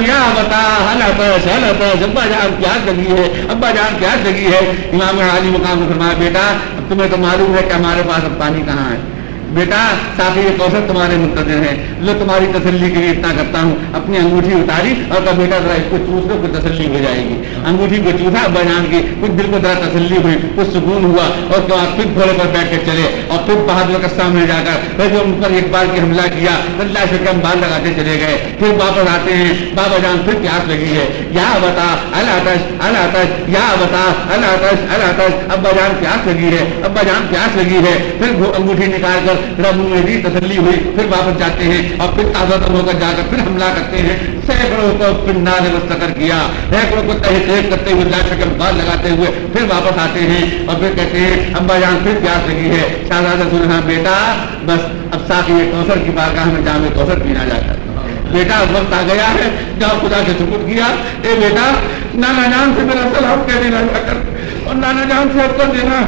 یا بتا ابا جان پیاس لگی ہے, ابا جان پیاس لگی ہے. امام علی مقام نے فرمایا, بیٹا تمہیں تو معلوم ہے کہ ہمارے پاس اب پانی کہاں ہے. بیٹا ساقی کوثر تمہارے منتظر ہیں. جو تمہاری تسلی کے لیے اتنا کرتا ہوں. اپنی انگوٹھی اتاری اور کہا بیٹا ذرا اس کو چوس لو, کچھ تسلی ہو جائے گی. انگوٹھی کو چوسا ابا جان کی, کچھ دل کو ذرا تسلی ہوئی, کچھ سکون ہوا. اور اس کے بعد پھر گھوڑے پر بیٹھ کے چلے اور پھر بہادر کے سامنے جا کر پھر جو ان پر ایک بار کی حملہ کیا, اللہ سے کم بال لگاتے چلے گئے. پھر واپس آتے ہیں. بابا جان پھر پیاس لگی ہے. یا بتا الاتش الاتش, یا بتا الاتش الاتش. ابا جان پیاس لگی ہے, ابا جان پیاس لگی ہے. پھر انگوٹھی نکال کر میں بھی تسلی ہوئی. پھر واپس جاتے ہیں اور پھر تازہ دم ہو کر جا کر پھر حملہ کرتے ہیں. سینکڑوں کو پھر نار مستقر کیا, سینکڑوں کو تحقیق کرتے ہوئے لاش کے بال لگاتے ہوئے پھر واپس آتے ہیں اور پھر کہتے ہیں ابا جان پھر پیاس لگی ہے. شہزادہ سنا, بیٹا بس اب ساقی کوثر کی بارگاہ میں جام کوثر پینا جا کر. بیٹا وقت آ گیا ہے, جاؤ خدا سے شکر کیا. اے بیٹا نانا جان سے میرا سلام کہہ دینا جا کر, اور نانا جان سے اب کر دینا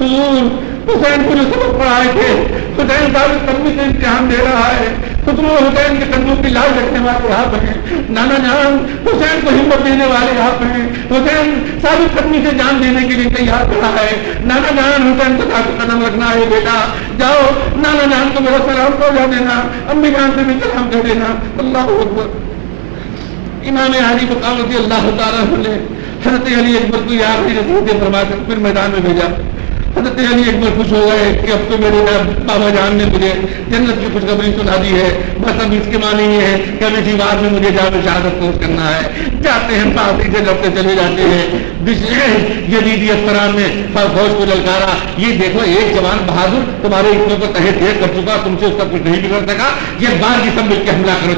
حضور حسین کو جو سبق پڑھائے تھے, حسین ثابت قدمی سے امتحان دے رہا ہے. خسرو حسین کے کندھوں کی لاش رکھنے والے آپ ہیں. نانا جان حسین کو ہمت دینے والے آپ ہیں. حسین ثابت قدمی سے جان دینے کے لیے تیار کھڑا ہے. نانا جان حسین کو ثابت قدم رکھنا ہے. بیٹا جاؤ نانا جان کو میرا سلام پہنچا دینا, امی جان سے بھی سلام کہہ دینا. اللہ اکبر. امام علی مقام رضی اللہ تعالیٰ نے حضرت علی اکبر کو یہ آخری نصیحتیں فرما کر پھر میدان میں بھیجا. حضرت علی اکبر خوش ہو گئے کہ اب تو میرے بابا جان نے مجھے جنت کی خوشخبری سنا دی ہے. بس اب اس کے معنی یہ ہے کہ اب اسی بات میں مجھے جان شہادت پیش کرنا ہے. जाते हैं, पासी से लड़ते चले जाते हैं। यजीदी अफसरान ने फौज को ललकारा, ये देखो एक जवान बहादुर तुम्हारे इतनों को तहे तहे कर चुका, तुमसे उसका कुछ नहीं बिगड़ सका, ये बार की सब मिलकर हमला करो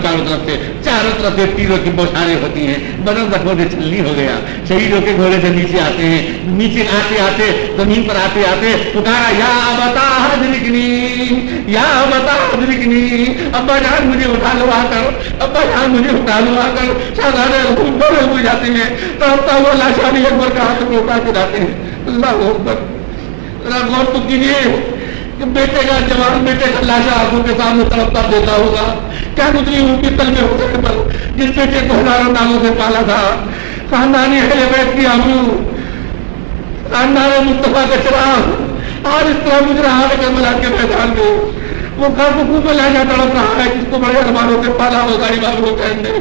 चारों तरफ से तीरों की बौछारें होती हैं, बदन जख्मों से छलनी हो गया। शहीदों के घोड़े से नीचे आते हैं, नीचे आते आते जमीन पर आते आते पुकारा, या अबता हजरिकनी, या अबता हजरिकनी, अब्बा जान मुझे उठा लो आकर, अब्बा जान मुझे उठा लो आकर। शहजादे रसूल बड़े हो जाते हैं, तड़पता हुआ लाशानी अकबर का हाथ में उठा के जाते हैं। अल्लाह अकबर, गौर तो कीजिए कि बेटे का, जवान बेटे का लाशा आंखों के सामने तड़पता देता होगा, क्या गुजरी उनकी कलमे हुसैन पर, जिस बेटे को हजारों नामों से पाला था, खानदानी अहले बैत की आबरू, खानदान मुस्तफा का चिराग, आज इस तरह गुजरा है करबला के मैदान में। वो खाकू में लाशा तड़प रहा है जिसको बड़े अरमानों से पाला होगा इमाम हुसैन ने।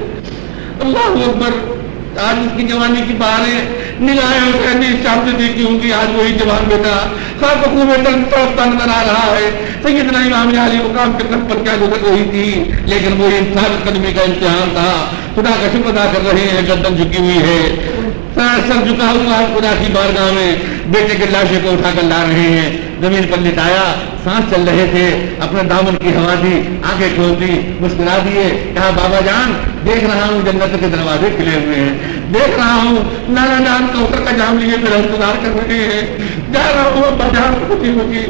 अल्लाह अकबर, आज उसकी जवानी की बहारें निगाहें हुसैन ने इस शाम से देखी होंगी, आज वही जवान बेटा खाकू में तड़पता नजर आ रहा है। सैयदना इमाम अली मुकाम के कदम पर क्या गुजर रही थी, लेकिन वो इंसान कदमी का इम्तिहान था। खुदा का शुक्र अदा कर रहे हैं, गर्दन झुकी हुई है, सर झुका हुआ है खुदा की बारगाह में। बेटे के लाशे को उठाकर ला रहे हैं, जमीन पर लिटाया, सांस चल रहे थे, अपने दामन की हवा दी, आंखें खोल दी, मुस्कुरा दिए, कहा बाबा जान देख रहा हूँ जन्नत के दरवाजे खुले हुए हैं, देख रहा हूँ नाना जान कौसर का जाम लिए मेरा इंतजार कर रहे हैं, जा रहा हूँ अब्बा जान खुशी होगी,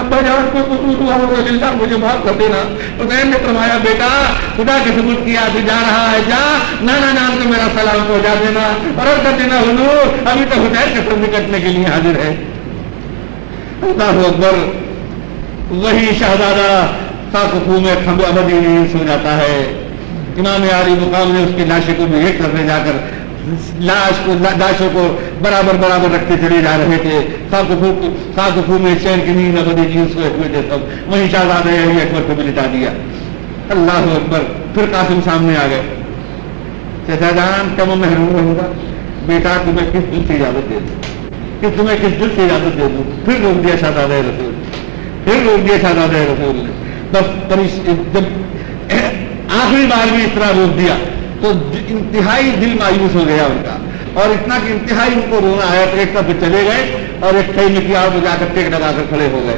अब्बा जान को हुआ होगा, मुझे माफ कर देना। हुसैन ने फरमाया बेटा खुदा के सबूत किया तू जा रहा है, जा नाना जान को मेरा सलाम पहुंचा देना और कर देना, हुजूर अभी तो हुसैन के सामने कटने के लिए हाजिर है। अल्लाहु अकबर, वही शहजादा साकुफू में खंबे अबदी नींद सो जाता है। इमाम अली मुकाम ने उसके लाशे को भी एक तरफ जाकर लाशों को बराबर बराबर रखते चले जा रहे थे। साकुफू में चैन की नींद अबदी नींद सोए हुए थे सब, वही शहजादे अली अकबर को भी लिटा दिया। अल्लाह अकबर, फिर कासिम सामने आ गए, चाचा जान कब महरूम रहूंगा, बेटा तुम्हें किस दिल से इजाजत दे दूं, कि तुम्हें किस दिल से इजाजत दे दूं। फिर रोक दिया शहजादे रसूल, फिर रोक दिया शहजादे रसूल ने। बस जब आखिरी बार भी इस तरह रोक दिया तो इंतहाई दिल मायूस हो गया उनका, और इतना कि इंतहाई उनको रोना आया तो एक तरफ चले गए और एक खैमे की आग बुझाकर टेक लगाकर खड़े हो गए।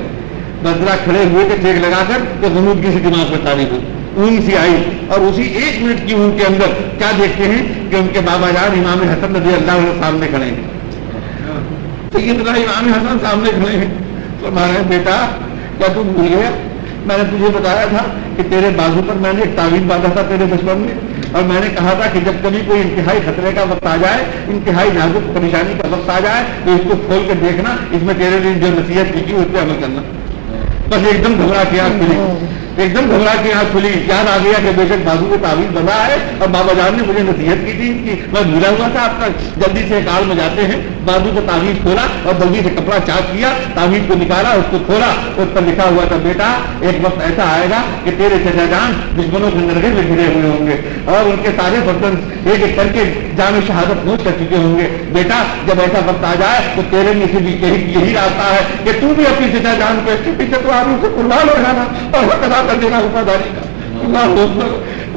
बस जरा खड़े हुए थे टेक लगाकर तो ज़नूदगी से दिमाग पर तारीफ हुई, ऊँग सी आई, और उसी एक मिनट की ऊँग के अंदर क्या देखते हैं कि उनके बाबा जान इमाम हसन रज़ी अल्लाह अन्हु सामने खड़े हैं। तो ये इतना इमाम हसन सामने खड़े हैं तो हमारे बेटा क्या तू भूल गया, मैंने तुझे बताया था कि तेरे बाजू पर मैंने एक तावीज़ बांधा था तेरे बचपन में, और मैंने कहा था कि जब कभी कोई इंतहाई खतरे का वक्त आ जाए, इंतहाई नाजुक परेशानी का वक्त आ जाए तो इसको खोल कर देखना, इसमें तेरे लिए जो नसीहत की उस पर अमल करना। बस एकदम घबरा के आँख खुली, एकदम घबरा के आँख खुली, याद आ गया कि बेशक बाजू को तावीज़ बंधा है और बाबा जान ने मुझे नसीहत की थी कि मैं भूला हुआ था आपका। जल्दी से काल में जाते हैं, बाजू को तावीज़ खोला और जल्दी से कपड़ा चाक किया, तावीज़ को निकाला, उसको खोला, उस पर लिखा हुआ था बेटा एक वक्त ऐसा आएगा कि तेरे चचा जान दुश्मनों के नरगे में घिरे हुए होंगे और उनके सारे बर्तन एक एक करके जाम शहादत नोश कर चुके होंगे। बेटा जब ऐसा वक्त आ जाए तो तेरे में से भी यही रास्ता है कि तू भी अपनी चचा जान को इसके पीछे तो आदमी से कुर्बान हो जाना और हक अदा कर देना वफादारी का।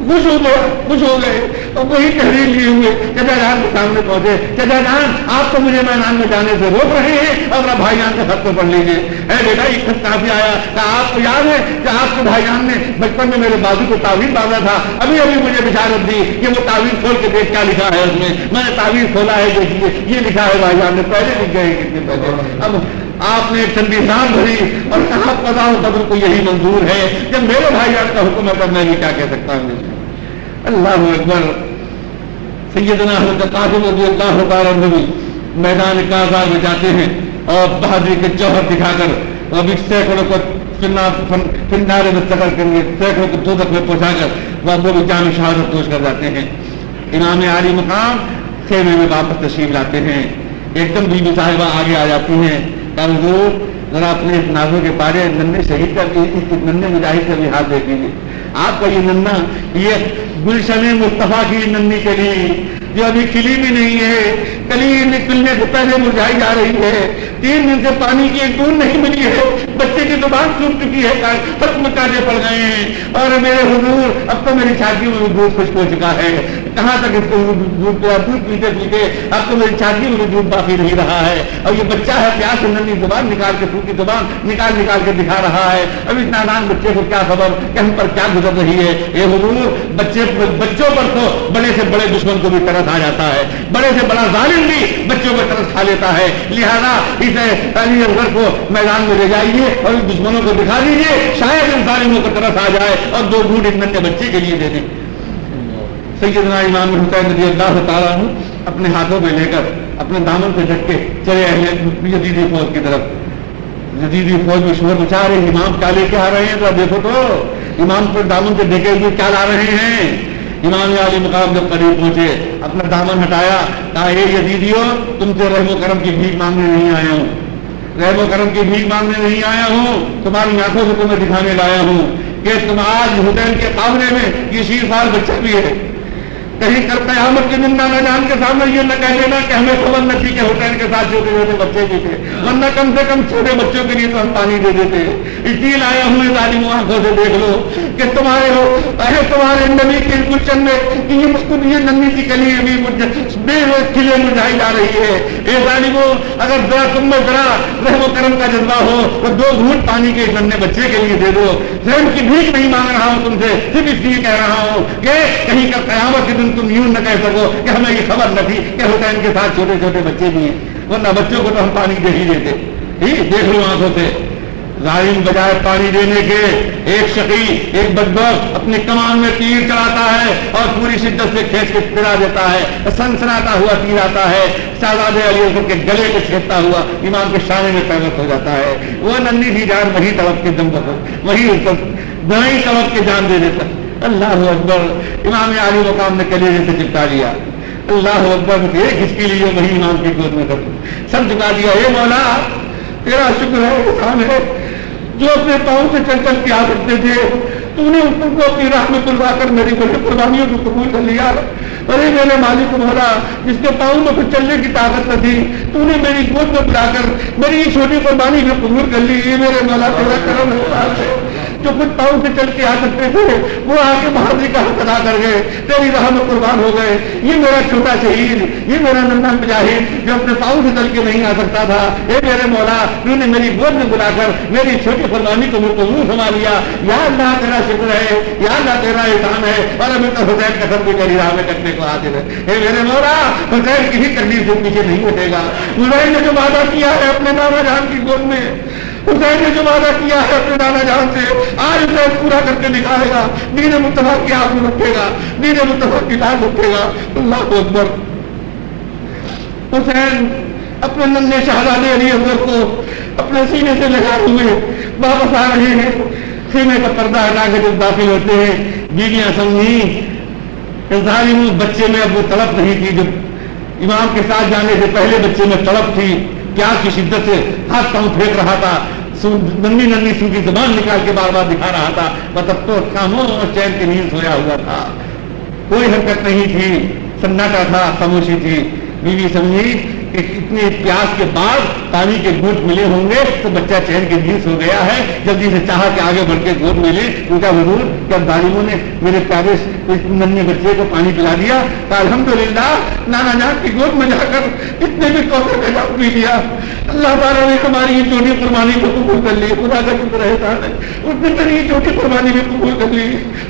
खुश हो गए और वही तहरीर लिए हुए चचा जान के सामने पहुंचे, चचा जान आप तो मुझे मैदान में जाने से रोक रहे हैं और अपना भाईजान के खत को पढ़ लीजिए। है बेटा एक खत काफी आया, आपको याद है कि आपके भाईजान ने बचपन में मेरे बाजू को तावीज़ बांधा था, अभी अभी मुझे बिशारत दी कि वो तावीज़ खोल के देख क्या लिखा है उसमें। मैंने तावीज़ खोला है, देखिए ये लिखा है भाईजान ने, पहले लिख गए कितने पहले। अब आपने एक ठंडी सांस भरी और कहा पता हो कब्र को यही मंजूर है, जब मेरे भाईजान का हुक्म है तब मैं भी क्या कह सकता हूँ। अल्लाह अकबर, सैयदना हज़रत कासिम रज़ियल्लाहु तआला अन्हु भी मैदान काज़ा में जाते हैं और बहादुरी के जौहर दिखाकर अभी सैकड़ों को फिनारे में सफर करेंगे, सैकड़ों को दोज़ख में पहुंचाकर वो भी जाम शहादत नोश कर जाते हैं। इमाम अली मकाम खेमे में वापस तशरीफ लाते हैं, एकदम बीबी साहिबा आगे आ जाती हैं, हुजूर जरा अपने नाजों के पारे नन्हे शहीद का नन्हे मुजाहिद का भी हाथ देख लीजिए। आपका ये नन्ना, ये गुलशन मुस्तफ़ा की नन्ही कली जो अभी खिली भी नहीं है, کلی نکلنے سے پہلے مرجھائی جا رہی ہے، 3 دن سے پانی کی ایک بوند نہیں ملی ہے، بچے کی زبان سوکھ چکی ہے، سب میں کانٹے پڑ گئے ہیں، اور میرے حضور اب تو میری چھاتی میں دودھ خشک ہو چکا ہے، کہاں تک اس کو دودھ پیتے پیتے اب تو میری چھاتی میں دودھ باقی نہیں رہا ہے، اور یہ بچہ ہے پیاس سے ننھی زبان نکال کے سوکھی زبان نکال کے دکھا رہا ہے، اب اس نادان بچے کو کیا خبر کہ ہم پر کیا گزر رہی ہے۔ اے حضور بچوں پر تو بڑے سے بڑے دشمن کو بھی ترس آ جاتا ہے، بڑے سے بڑا ظالم بھی بچوں کو ترس کھا لیتا ہے، لہذا اسے علی اصغر کو میدان میں لے جائیے اور دشمنوں کو دکھا دیجیے، شاید ان ظالموں کو ترس آ جائے اور 2 گھونٹ ایک ننھے بچے کے لیے دے دیں۔ سیدنا امام حسین رضی اللہ تعالیٰ عنہ اپنے ہاتھوں میں لے کر اپنے دامن سے ڈھک کے چلے اہل یزیدی فوج کی طرف۔ یزیدی فوج میں شور مچا رہے ہیں، امام کیا لے کے آ رہے ہیں ذرا دیکھو تو، امام پر دامن سے ڈھکے ہوئے کیا لا رہے ہیں۔ امام علی مقام جب قریب پہنچے اپنا دامن ہٹایا، کہا اے یزیدیو تم سے رحم و کرم کی بھیک مانگنے نہیں آیا ہوں، رحم و کرم کی بھیک مانگنے نہیں آیا ہوں، تمہاری آنکھوں سے تمہیں دکھانے لایا ہوں کہ تم آج حسین کے قابلے میں یہ 20 سال بچہ بھی ہے، کہیں کل قیامت کے دن نانا جان کے سامنے یہ نہ کہہ دینا کہ ہمیں خبر نہ تھی کہ حسین کے ساتھ چھوٹے چھوٹے بچے بھی تھے، ورنہ کم سے کم چھوٹے بچوں کے لیے تو ہم پانی دے دیتے۔ اس لیے لایا ہوں ظالموں آنکھوں سے دیکھ لو کہ تمہارے نبی کے گلشن میں یہ ننھی سی کلی ابھی بے کھلے مرجھائی جا رہی ہے۔ اے ظالموں اگر ذرا تم میں ذرا رحم و کرم کا جذبہ ہو تو 2 گھونٹ پانی کے ننھے بچے کے لیے دے دو۔ رحم کی بھیک نہیں مانگ رہا ہوں تم سے، صرف اس لیے کہہ رہا ہوں کہ کہیں کا قیامت کے دن تم یوں نہ کہہ سکو کہ ہمیں یہ خبر نہ تھی کہ حسین کے ساتھ چھوٹے چھوٹے بچے بھی ہیں، ورنہ بچوں کو تو ہم پانی دے ہی دیتے۔ دیکھ لو آنکھوں سے، ظالم بجائے پانی دینے کے ایک شقی ایک بدبخت اپنی کمان میں تیر چڑھاتا ہے اور پوری شدت سے کھینچ کے پھرا دیتا ہے، سنسناتا ہوا تیر آتا ہے، شہزادے علی اصغر کے گلے کو چھیدتا ہوا امام کے شانے میں پیوست ہو جاتا ہے۔ وہ ننھی سی جان وہی تڑپ کے دم بخود وہی دائیں تڑپ کے جان دے دیتا۔ اللہ اکبر، امام علی مقام نے کلیجے سے چپکا لیا، اللہ اکبر، ایک ہچکی لیے وہی امام کی گود میں کر سب چکا دیا۔ اے مولا تیرا شکر ہے، احسان ہے، جو اپنے پاؤں سے چل چل کے آ سکتے تھے تو نے ان کو اپنی راہ میں بلوا کر میری بڑی قربانیوں کو قبول کر لیا۔ ارے میرے مالک مولا، جس کے پاؤں میں کچھ چلنے کی طاقت نہ تھی تو نے میری گود میں بلا کر میری یہ چھوٹی قربانی بھی قبول کر لی۔ یہ میرے مولا تیرا کرم ہے، جو کچھ پاؤں سے چل کے آ سکتے تھے وہ آ کے بہادری کا حق ادا کر گئے، تیری راہ میں قربان ہو گئے۔ یہ میرا چھوٹا شہید، یہ میرا ننھا مجاہد جو اپنے پاؤں سے چل کے نہیں آ سکتا تھا، اے میرے مولا تو نے میری گود میں بلا کر میری چھوٹی قربانی کو منہ سما لیا۔ یا اللہ تیرا شکر ہے، یا اللہ تیرا احسان ہے، اور ابھی تو حسین کا سب بھی تیری راہ میں کرنے کو حاضر ہے۔ اے میرے مولا حسین کسی تکلیف سے پیچھے نہیں ہٹے گا۔ حسین نے جو وعدہ کیا ہے اپنے نانا جان کی گود میں، حسین نے جو وعدہ کیا ہے اپنے نانا جان سے، آج اسے پورا کر کے دکھائے گا۔ دین مصطفیٰ کی آنکھ میں رکھے گا، دین مصطفیٰ کی لاش رکھے گا۔ اللہ اکبر۔ حسین اپنے ننھے شہزادے علی اصغر کو اپنے سینے سے لگائے ہوئے واپس آ رہے ہیں۔ خیمے کا پردہ ہٹا کے جب داخل ہوتے ہیں، بیویاں سمجھی ظالم بچے میں اب وہ تڑپ نہیں تھی جو امام کے ساتھ جانے سے پہلے بچے میں تڑپ تھی، پیار کی شدت سے ہاتھ پاؤں پھینک رہا تھا، ننھی ننھی سوکھی زبان نکال کے بار بار دکھا رہا تھا، بس اب تو خاموش چین کی نیند سویا ہوا تھا، کوئی حرکت نہیں تھی، سناٹا تھا، خاموشی تھی۔ بیوی سمجھی کہ اتنے پیاس کے بعد پانی کے گھونٹ ملے ہوں گے تو بچہ چین کی نیند سو گیا ہے، جلدی سے چاہا کہ آگے بڑھ کے گھونٹ ملے۔ ان کا حضور کیا ظالموں نے میرے پیارے ننھے بچے کو پانی پلا دیا؟ الحمدللہ نانا جان کی گود میں جا کر اتنے بھی کوثر کا جام پی لیا۔ اللہ تعالیٰ نے ہماری یہ چھوٹی قربانی کو قبول کر لی، خدا کا شکر ہے، اس نے میری یہ چھوٹی قربانی بھی قبول کر لی۔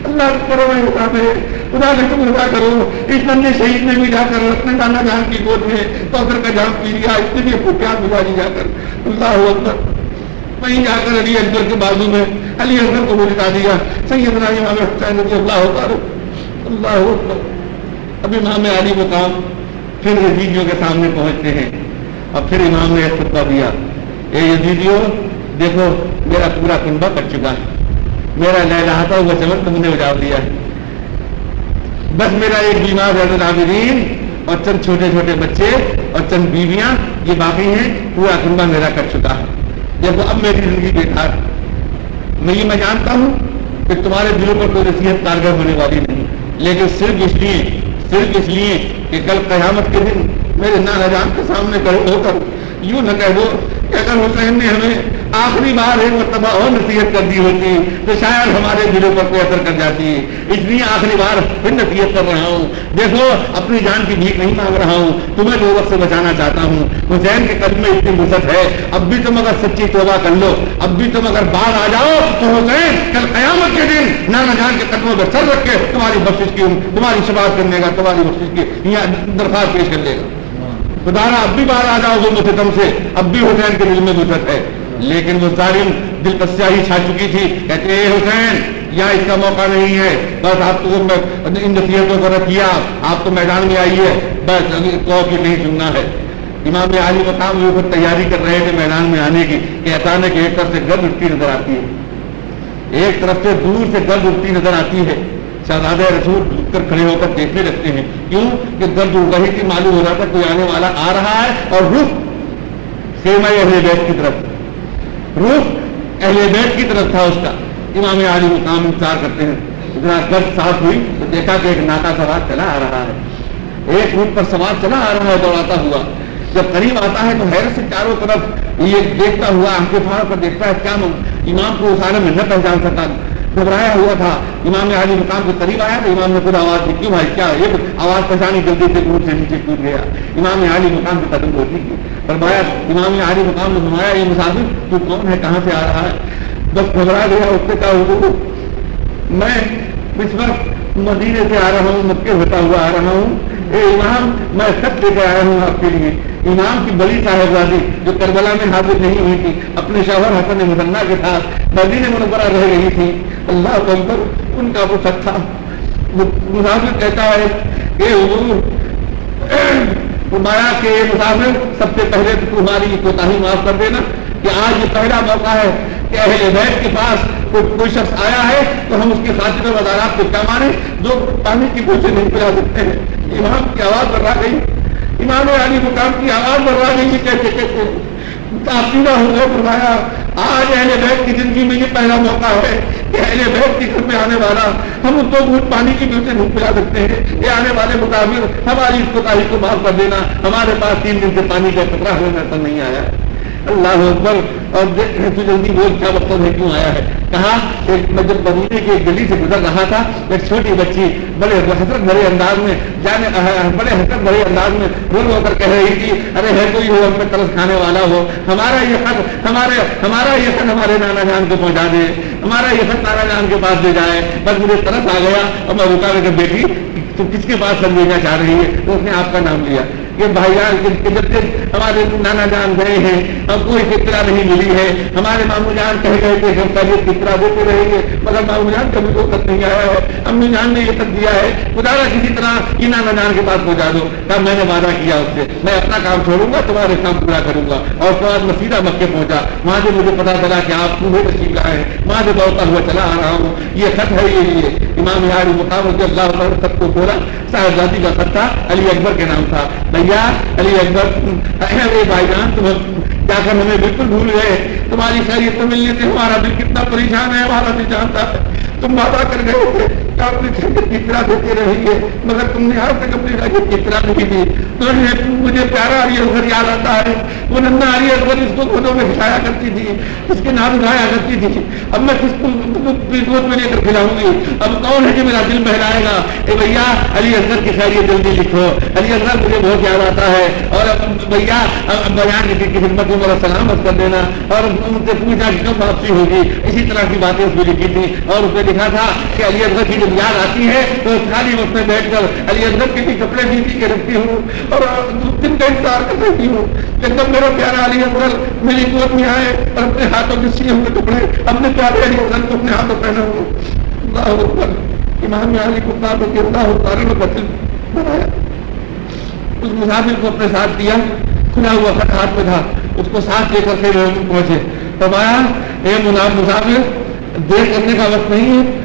اللہ کرو احسان ہے، خدا کا شکر ادا کرو۔ اس ننھے شہید نے بھی جا کر اپنے نانا جان کی گود میں کوثر کا جام پی لیا، اس نے بھی اپنے پیار گزاری جا کر۔ اللہ اکبر۔ وہیں جا کر علی اکبر کے بازو میں علی اکبر کو لٹا دیا۔ سیدنا امام حسین رضی اللہ تعالیٰ اللہ اکبر۔ اب امام علی مقام پھر یزیدیوں کے سامنے پہنچتے ہیں اور پھر امام نے خطبہ دیا، اے یزیدیوں دیکھو میرا پورا کنبہ کٹ چکا ہے، میرا لہلاتا ہوا چمن تم نے اجاڑ دیا ہے، بس میرا ایک بیمار زید العابدین اور چند چھوٹے چھوٹے بچے اور چند بیویاں یہ باقی ہیں، پورا کنبہ میرا کٹ چکا ہے، دیکھو اب میری زندگی بیکار ہے۔ میں جانتا ہوں کہ تمہارے دلوں پر کوئی نصیحت کارگر ہونے والی نہیں، لیکن صرف اس لیے کہ کل قیامت کے دن मेरे नाना जान के सामने खड़े होकर यूं न कह दो कि अगर हुसैन ने हमें आखिरी बार एक मरतबा और नसीहत कर दी होती तो शायद हमारे दिलों पर कोई असर कर जाती। इसलिए आखिरी बार फिर नसीहत कर रहा हूँ, देखो अपनी जान की भीख नहीं मांग रहा हूँ, तुम्हें दोज़ख से बचाना चाहता हूँ। हुसैन के कल्ब में इतनी वुसअत है, अब भी तुम अगर सच्ची तौबा कर लो, अब भी तुम अगर बाहर आ जाओ तो हुसैन कल क़यामत के दिन नाना जान के कदमों पर सर रख के तुम्हारी बख्शिश की, तुम्हारी शफाअत करने का, तुम्हारी बख्शिश की यहाँ दरख्वास्त पेश कर लेगा। खुदारा अब भी बाहर आ जाओ जुल्म सितम से, अब भी हुसैन के दिल में वुसअत है। लेकिन वो जालिम दिल पर स्याही छा चुकी थी, कहते हैं हुसैन यहाँ इसका मौका नहीं है, बस आपको इन नसीहतों को रखिए, आप तो मैदान में आइए, बस कहो कि नहीं सुनना है। इमाम आली मकाम वो तैयारी कर रहे थे मैदान में आने की कि अचानक एक तरफ से गर्द उठती नजर आती है, एक तरफ से दूर से गर्द उठती नजर आती है। शहजादे रसूल कर खड़े होकर देखने लगते हैं, क्यों कि गर्द उड़ रही थी, मालूम हो रहा था कोई आने वाला आ रहा है, और रुख खेमा अहले बैत की तरफ, रुख अहले बैत की तरफ था उसका। इमाम आली मुकाम इंतजार करते हैं, इतना गर्द साफ हुई तो देखा कि एक नाका सवार चला आ रहा है, एक ऊँट पर सवार चला आ रहा है दौड़ाता हुआ। जब करीब आता है तो हैरत से चारों तरफ ये देखता हुआ आंखें फाड़ कर देखता है, क्या इमाम को उस आलम में न पहचान सका, घबराया हुआ था। इमाम आली मुकाम के करीब आया तो इमाम ने खुद आवाज दी, क्यों भाई क्या, एक आवाज पहचानी, जल्दी से ऊँट से नीचे कूद गया। इमाम आली मुकाम की कदम होती थी, फरमाया इमाम आली मुकाम ने फरमाया, ये मुसाफिर तू कौन है, कहाँ से आ रहा है? बस घबरा गया, उससे कहा हुजूर मैं इस वक्त मदीने से आ रहा हूँ, मक्के होता हुआ आ रहा हूँ, इमाम मैं खत लेकर आया हूँ आपके लिए। इमाम की बड़ी साहिबजादी जो करबला में हाजिर नहीं हुई थी, अपने शौहर हसन मुसन्ना के साथ मदीने मुनव्वरा रह रही थी, अल्लाह अकबर, उनका वो खत था। मुसाफिर कहता है कि हुजूर फरमाया कि मुसाफिर सबसे पहले तो तुम्हारी कोताही माफ कर देना कि आज ये पहला मौका है कि अहले बैत के पास कोई शख्स आया है तो हम उसकी खातिर वज़ारात को क्या माने, जो पानी की पूछे नहीं पिला सकते हैं। इमाम की आवाज बढ़ा गई, इमाम आली मुकाम की आवाज बढ़ा गई, कहते कहते ताकीदा हो गए। फरमाया आज अहले बैत की जिंदगी में ये पहला मौका है कि अहले बैत के घर में आने वाला हम उनको घूट पानी की पीछे नहीं पिला सकते हैं। ये आने वाले मुकाबिल हमारी इस कोताही को माफ कर देना, हमारे पास 3 दिन से पानी का कतरा होने तक नहीं आया है। अल्लाह अकबर, और तू जल्दी बोल क्या मकसद है, क्यों आया है? कहा मैं जब मदीने की एक गली से गुजर रहा था, एक छोटी बच्ची बड़े हसरत भरे अंदाज में बड़े हसरत भरे अंदाज में बोल होकर कह रही थी, अरे है कोई हो हम पे तरस खाने वाला हो, हमारा ये खत हमारे नाना जान को पहुंचा दे, हमारा ये खत नाना जान के पास ले जाए। बस मुझे तरस आ गया और मैं रुका कि बेटी तो किसके पास सब लेना चाह रही है, तो उसने आपका नाम लिया कि भाईजान जब से हमारे नाना जान गए हैं अब कोई फिक्रा नहीं मिली है, हमारे मामू जान कह गए थे हम कभी फिक्रा देते रहेंगे, मगर मामू जान कभी को तक नहीं आया है, अम्मी जान ने ये तक दिया है, खुदारा किसी तरह ये नाना जान के पास पहुंचा दो। कहा मैंने वादा किया उससे, मैं अपना काम छोड़ूंगा, तुम्हारे काम पूरा करूंगा। और उसके बाद मैं सीधा मक्के पहुंचा, वहां से मुझे पता चला कि आप तुम्हें तशरीफ लाए हैं, वहां से दौड़ता हुआ चला आ रहा हूँ, ये खत है, ये इमाम आली मुकाम अल्लाह सबको बोला, साहिबजादी का खत था, अली अकबर के नाम था। भैया अली अकबर, अरे भाईजान तुम जाकर हमें बिल्कुल भूल गए, तुम्हारी खैरियत तो मिलने से हमारा दिल कितना परेशान है, हमारा दिल जानता है। तुम वादा कर गए थे कि अपनी खैरियत की इत्तला देते रहेंगे, मगर तुमने आज तक अपनी खैरियत की इत्तला नहीं दी। तो मुझे प्यारा अली अकबर याद आता है, वो नन्ना अली अकबर इसको खुदों में खिलाया करती थी, इसके नाम उठाया करती थी। अब मैं किसको गोद में लेकर खिलाऊंगी, अब कौन है जो मेरा दिल बहलाएगा? भैया अली अकबर की खैरियत जल्दी लिखो, अली अकबर मुझे बहुत याद आता है। और भैया बयान की खिदमत में मेरा सलामत कर देना, और उनसे पूछा कि कब वापसी होगी, इसी तरह की बातें उसमें लिखी थी। और उसमें लिखा था कि अली अकबर की जब याद आती है तो खाली वक्त में बैठकर अली अकबर के भी कपड़े भी के रखती हूँ और दिन का इंतजार कर रही हूँ कि जब मेरा प्यारा अली अकबर मेरी गोद में आए और अपने हाथों के सिए हुए कपड़े अपने प्यारे अली अकबर को अपने हाथों पहना हूँ। अल्लाह अकबर, इमाम अली को बनाया, उस मुसाफिर को अपने साथ दिया, खुला हुआ खत हाथ में था, उसको साथ लेकर फिर पहुंचे। फरमाया ए मुसाफिर, देर करने का वक्त नहीं है,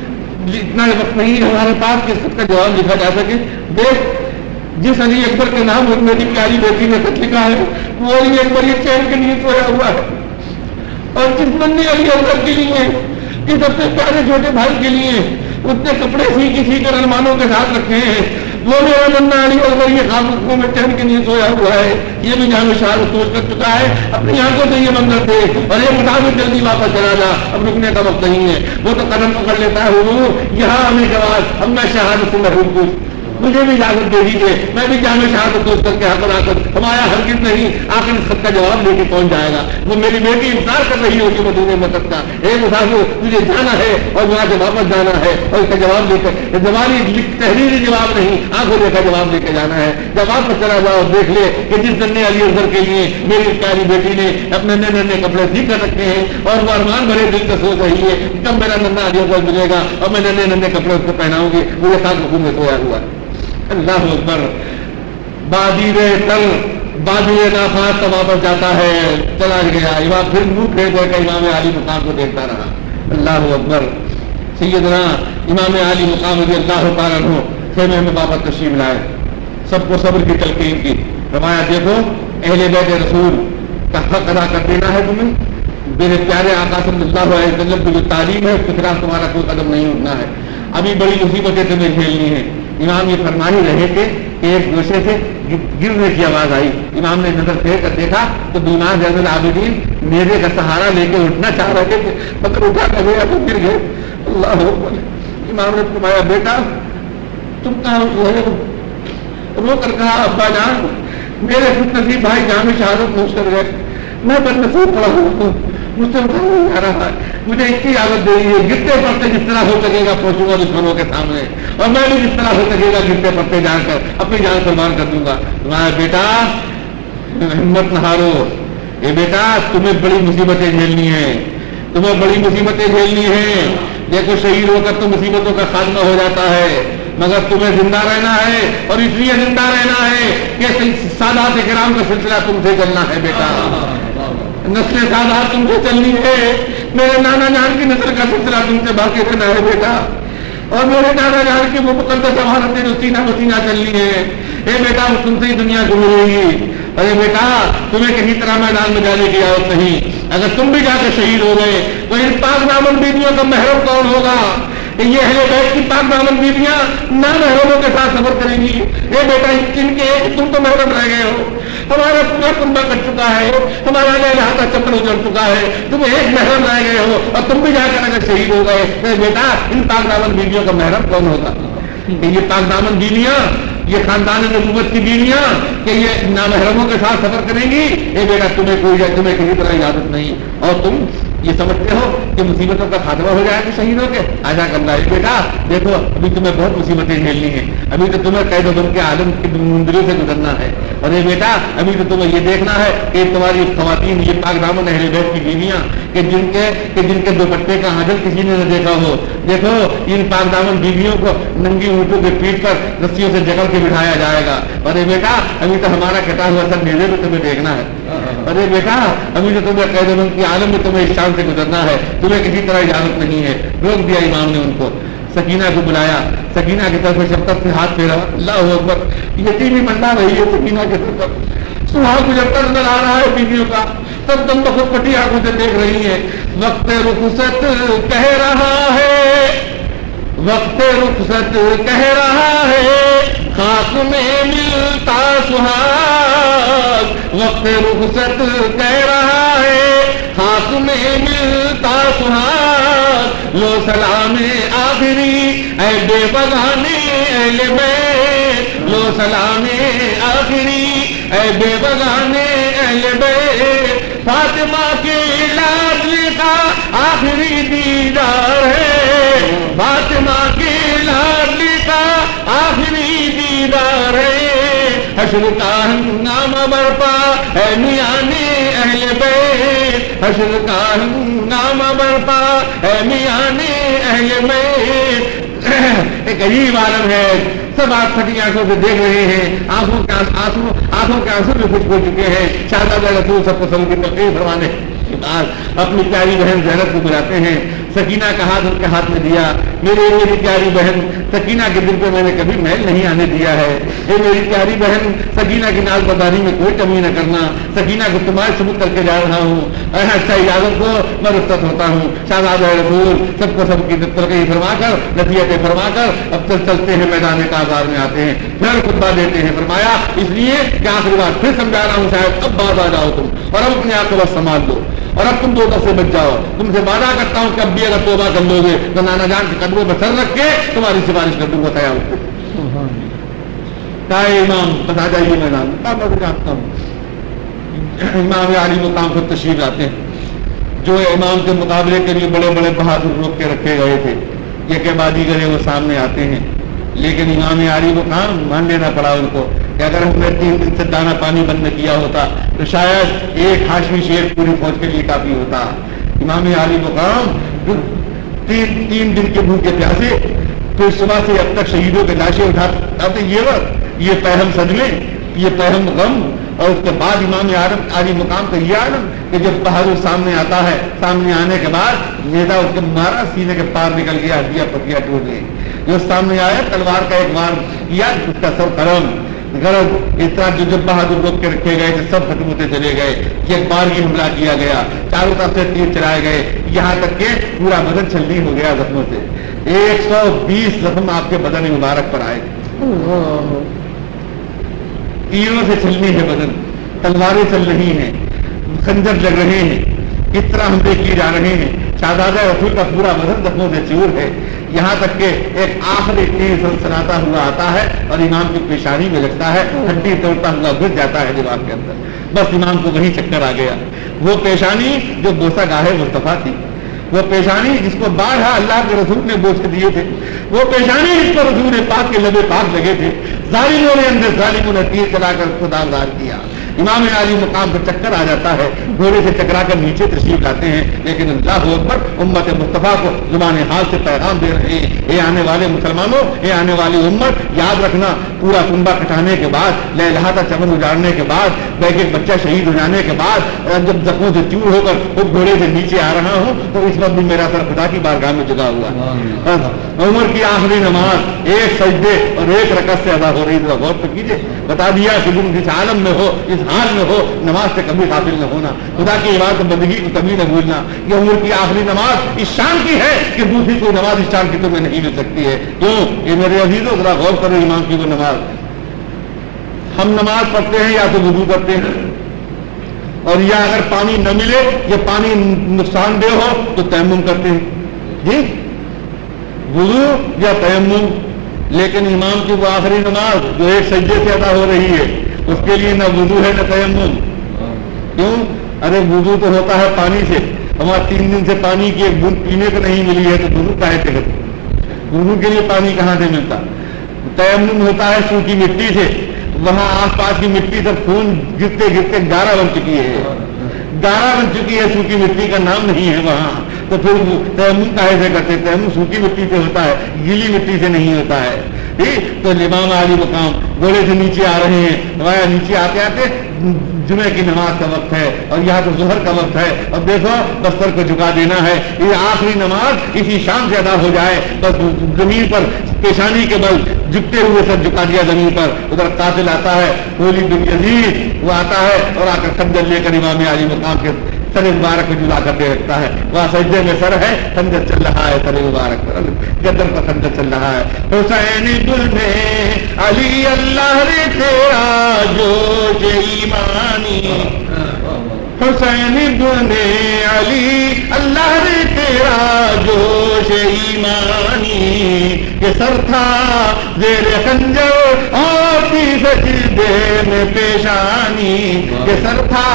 इतना वक्त नहीं है हमारे पास कि इसका जवाब लिखा जा सके। देख, जिस अली अकबर के नाम मेरी प्यारी बेटी ने खत लिखा है वो अली अकबर ये चैन के लिए सोया हुआ है, और जिस नन्हे अली अकबर के लिए, कि सबसे प्यारे छोटे भाई के लिए उसने कपड़े सी कर अरमानों के साथ रखे हैं, वो मेरा नन्ना अली अकबर ये खामों में चैन के नहीं सोया हुआ है, ये भी जाम शहादत सोच कर चुका है, अपनी आंखों से ये मंजर थे और ये मुताबिक जल्दी वापस चला जा, अब रुकने का वक्त नहीं है। वो तो कदम पकड़ लेता है, हुजूर यहाँ आने के बाद अब मैं शहादत से महरूम हूँ, मुझे भी इजाजत दे दीजिए, मैं भी जाम शहादत सोच करके यहाँ पर आकर हमारा हरगिज नहीं आखिर इस खत का जवाब लेके पहुंच जाएगा। वो मेरी बेटी इंतजार कर रही होगी मदीने मदद का, हे मुसाफिर तुझे जाना है और वहाँ से वापस जाना है और इसका जवाब लेकर, जवाबी तहरीरी जवाब नहीं, आंखों देखा जवाब लेके जाना है। जब वापस चला जाओ देख ले कि जिस नन्हे अली असगर के लिए मेरी प्यारी बेटी ने अपने नन्हे नन्हे कपड़े सी कर रखे हैं और वो अरमान भरे दिल से सोच रही है कब मेरा नन्हा अली असगर मिलेगा और मैं नन्हे नन्हे कपड़े उसको पहनाऊंगी, मुझे साथ हुकूम में सोया हुआ है। अल्लाह अकबर। बादीरे तल बादीरे नाफात तो वापस जाता है, चला गया। इमाम फिर मुंह फेर देकर इमाम आली मुकाम को देखता रहा। अल्लाह अकबर। सैयदना इमाम आली मुकाम रज़ी अल्लाह तआला अन्हु खेमे में वापस तशरीफ लाए, सबको सब्र की तलकीन की। फरमाया देखो अहले बैत रसूल का हक अदा कर देना है तुम्हें, मेरे प्यारे आका सल्लल्लाहु अलैहि वसल्लम की जो तालीम है उसके खिलाफ तुम्हारा कोई कदम नहीं उठना है, अभी बड़ी मुसीबतें तुम्हें झेलनी है। इमाम ये फरमा ही रहे थे कि एक दूसरे से गिरने की आवाज आई। इमाम ने नजर फेर कर देखा तो बीमार जैनल आबिदीन नेज़े का सहारा लेके उठना चाह रहे थे, मगर उठा कर गया तो गिर गए। अल्लाह अकबर। इमाम ने फरमाया बेटा तुम कहाँ हो? रो कर कहा अब्बा जान मेरे खुशनसीब भाई जाम शहादत नोश कर गए, मैं बदनसीब पड़ा हूँ, मुझसे उठा नहीं आ रहा है, मुझे इसकी आदत दे रही है, गिरते पड़ते जिस तरह हो सकेगा पहुंचूंगा दुश्मनों के सामने और मैं भी जिस तरह हो सकेगा गिरते पड़ते जाकर अपनी जान कुर्बान कर दूंगा। तुम्हारा बेटा हिम्मत न हारो, ये बेटा तुम्हें बड़ी मुसीबतें झेलनी है, तुम्हें बड़ी मुसीबतें झेलनी है। देखो शहीद होकर तो मुसीबतों का खात्मा हो जाता है, मगर तुम्हें जिंदा रहना है और इसलिए जिंदा रहना है कि सादात किराम का सिलसिला तुमसे चलना है बेटा, नस्ल सादात तुमसे चलनी है, मेरे नाना जान की नस्ल का सिलसिला तुमसे बाकी रहना है बेटा, और मेरे नाना जान की मुकद्दस अमानतें जो सीना मसीना चलनी है। ए बेटा वो तुमसे ही दुनिया को मिलेगी। अरे बेटा तुम्हें किसी तरह मैदान में जाने की जरूरत नहीं, अगर तुम भी जाकर शहीद हो गए तो इन पाक दामन बीवियों का महरम कौन होगा? ये अहले बैत की पाक दामन बीवियां ना महरमों के साथ सफर करेंगी। ये बेटा इनके तुम तो महरम रह गए हो, हमारा पूरा कुंबा कट चुका है, हमारा लहलाता चक्र उजड़ चुका है, तुम एक महरम रह गए हो और तुम भी जाकर अगर शहीद हो गए तो बेटा इन पाक दामन बीवियों का महरम कौन होगा? ये पाक दामन बीवियां, ये खानदान नबूवत की बीवियां कि ये नामहरमों के साथ सफर करेंगी, ये बेटा तुम्हें किसी तरह इजाजत नहीं, और तुम ये समझते हो कि मुसीबतों का खात्मा हो जाएगा शहीदों के? आजा कमला बेटा देखो अभी तुम्हें बहुत मुसीबतें झेलनी है, अभी तो तुम्हें कैद वतन के आलम की मुंदरी से गुजरना है। और ये बेटा अभी तो तुम्हें ये देखना है कि तुम्हारी खवातीन ये पाक दामन अहले बैत की बीवियां कि जिनके दुपट्टे का आंचल किसी ने न देखा हो, देखो इन पाक दामन बीवियों को नंगी ऊँटों के पीठ पर रस्सियों से जकड़ के बिठाया जाएगा। अरे बेटा अभी तो हमारा कटा हुआ सब नेज़े में तुम्हें देखना है। अरे बेटा अभी तो तुम्हें कैद वतन के आलम में तुम्हें इस शान से गुजरना है, तुम्हें किसी तरह इजाजत नहीं है। रोक दिया इमाम ने उनको, सकीना को बुलाया, सकीना की तरफ शफकत से हाथ फेरा। अल्लाह अकबर। यतीमी मंडा रही है सकीना के तरफ, सुहाग गुजरता नजर आ रहा है बीवियों का, सब दम बखुद पटी आंखों से देख रही है। वक्त रुखसत कह रहा है, वक्त रुखसत कह रहा है, खाक में मिलता सुहाग, वक्त रुखसत कह रहा है, खाक में मिलता सुहाग, लो सलामे आखिरी ऐ बेबगाने अहले बैत, लो सलामे आखिरी ऐ बेबगाने अहले बैत, फातिमा के लाडले का आखिरी दीदार है, फातिमा के लाडले का आखिरी दीदार है, हश्र का हंगामा बरपा है मियाने अहले बैत, हश्र का हंगामा बरपा है मियाने अहले बैत। एक अजीब आलम है, सब आप फटी आंखों से देख रहे हैं, आंखों के आंसू भी खुश हो चुके हैं। शहजादा रसूल सबको सब की तकलीफ फरमाने के बाद अपनी प्यारी बहन ज़ैनब को बुलाते हैं सकीना का हाथ उनके हाथ में दिया। मेरी प्यारी बहन सकीना के दिल पे मैंने कभी मैल नहीं आने दिया है। हे मेरी प्यारी बहन, सकीना की नाज़बानी में कोई कमी न करना। सकीना को तुम्हारे सबूत करके जा रहा हूँ। अच्छा इजाजत दो, मैं रुखसत होता हूँ। शाहज़ादा रसूल सबको सबकी तरक़ी फरमाकर, नसीहतें फरमाकर अब चलते हैं, मैदान काज़ार में आते हैं, फिर खुतबा देते हैं। फरमाया इसलिए कि आखिरी बार फिर समझा रहा हूँ, शायद अब बात आ जाओ तुम और अब अपने आप को बस संभाल दो और अब तुम दोजख से बच जाओ। तुमसे वादा करता हूँ कि अब भी अगर तौबा कर लोगे तो नाना जान के कदमों पर सर रख के तुम्हारी सिफारिश कर दूंगा। तैयार हो इमाम, बता जाइए मैदान। मैं जानता हूँ इमाम आली मुकाम पर तशरीफ लाते हैं, जो इमाम के मुकाबले के लिए बड़े बड़े बहादुर रोक के रखे गए थे, ये के बादी करे वो सामने आते हैं। लेकिन इमाम आली मुकाम मान लेना पड़ा उनको कि अगर हमने 3 दिन से दाना पानी बंद किया होता तो शायद एक हाशमी शेर पूरी फौज के लिए काफी होता। इमाम आली मुकाम 3 दिन के भूखे प्यासे, फिर सुबह से अब तक शहीदों के लाशें उठाते, ये पहम सदमे, ये पहम गम, और उसके बाद इमाम आली मुकाम का ये आलम कि जब बहादुर सामने आता है, सामने आने के बाद नेता उसके मारा, सीने के पार निकल गया, हड्डियां पट्टियां टूट गई। जो सामने आया तलवार का एक वार किया, उसका सर कलम गरज इस तरह जो जब बहादुर रोक के रखे गए थे सब खत्म होते चले गए। एक बार ही हमला किया गया, चारों तरफ से तीर चलाए गए, यहाँ तक के पूरा बदन छलनी हो गया जख्मों से। 120 जख्म आपके बदन मुबारक पर आए, तीरों से छलनी है बदन, तलवारें चल रही हैं, खंजर लग रहे हैं, इस तरह हमले किए जा रहे हैं। शाहज़ादा रसूल का पूरा बदन जख्मों से चूर है। यहाँ तक के एक आखिरी तीर सनसनाता हुआ आता है और इमाम की पेशानी में लगता है, हड्डी तोड़ता हुआ घुस जाता है दिमाग के अंदर। बस इमाम को वहीं चक्कर आ गया। वो पेशानी जो बोसा गाहे मुस्तफा थी, वो पेशानी जिसको बाढ़ अल्लाह के रसूल ने बोझ के दिए थे, वो पेशानी जिसको रसूल पाक के लबे पाक लगे थे, जालिमों ने अंदर जालिमों ने तीर चलाकर उसको दागदार किया। इमाम आली मुकाम पर चक्कर आ जाता है, घोड़े से चकरा कर नीचे तशरीफ लाते हैं। लेकिन अल्लाह अकबर उम्मत मुस्तफ़ा को जुबान हाल से पैगाम दे रहे हैं, ये आने वाले मुसलमानों, ये आने वाली उम्मत, याद रखना पूरा कुंबा कटाने के बाद, लहलहाता चमन उजाड़ने के बाद, एक बच्चा शहीद हो जाने के बाद, जब जख्मों से चूर होकर वो घोड़े से नीचे आ रहा हूँ तो इस वक्त भी मेरा सर खुदा की बारगाह में झुका हुआ। उम्र की आखिरी नमाज एक सजदे और एक रकत से अदा हो रही है। गौर तो कीजिए, बता दिया कि तुम जिस आलम में हो, इस हाल में हो, नमाज से कभी गाफिल न होना, खुदा की इबादत बंदगी को कभी न भूलना। ये उम्र की आखिरी नमाज इस शान की है कि दूसरी कोई नमाज इस शान की तुम्हें नहीं मिल सकती है। क्यों? ये मेरे अजीजों जरा गौर करो, इमाम की वो नमाज, हम नमाज पढ़ते हैं या तो वुजू करते हैं, और या अगर पानी न मिले या पानी नुकसानदेह हो तो तयम्मुम करते हैं जी, वुजू या तयम्मुम। लेकिन इमाम की वो आखिरी नमाज जो एक सजदे से अदा हो रही है, उसके लिए न वुजू है न तयम्मुम। क्यों? अरे वुजू तो होता है पानी से, हमारा 3 दिन से पानी की एक बूंद पीने को नहीं मिली है तो वुजू काहे के? वुजू के लिए पानी कहाँ से मिलता? तयम्मुम होता है सूखी मिट्टी से, वहां आसपास की मिट्टी सब खून गिरते गिरते गारा बन चुकी है, गारा बन चुकी है, सूखी मिट्टी का नाम नहीं है वहां, तो फिर तयम्मुम काहे से करते? तयम्मुम सूखी मिट्टी से होता है, गीली मिट्टी से नहीं होता है। ठीक, तो इमाम आली मुकाम घोड़े से नीचे आ रहे हैं, नीचे आते आते जुमे की नमाज का वक्त है और यहाँ तो जोहर का वक्त है, और देखो बस्तर को झुका देना है, ये आखिरी नमाज इसी शाम से अदा हो जाए। बस जमीन पर पेशानी के बल झुकते हुए सर झुका दिया जमीन पर। उधर कातिल आता है, वली बिन यजीद, वो आता है और आकर खंजर लेकर इमाम आली मुकाम के सर मुबारक को जुला करके रखता है। वहाँ सजदे में सर है, खंजर चल रहा है, सर मुबारक पर गर्दन पर खंजर चल रहा है। हुसैन दुल्हे अली अल्लाह रे तेरा जोश ईमानी, हुसैन दुल्हे अली अल्लाह रे तेरा जोश ईमानी, के सर था जेर खंजर और सजदे में पेशानी, के सर था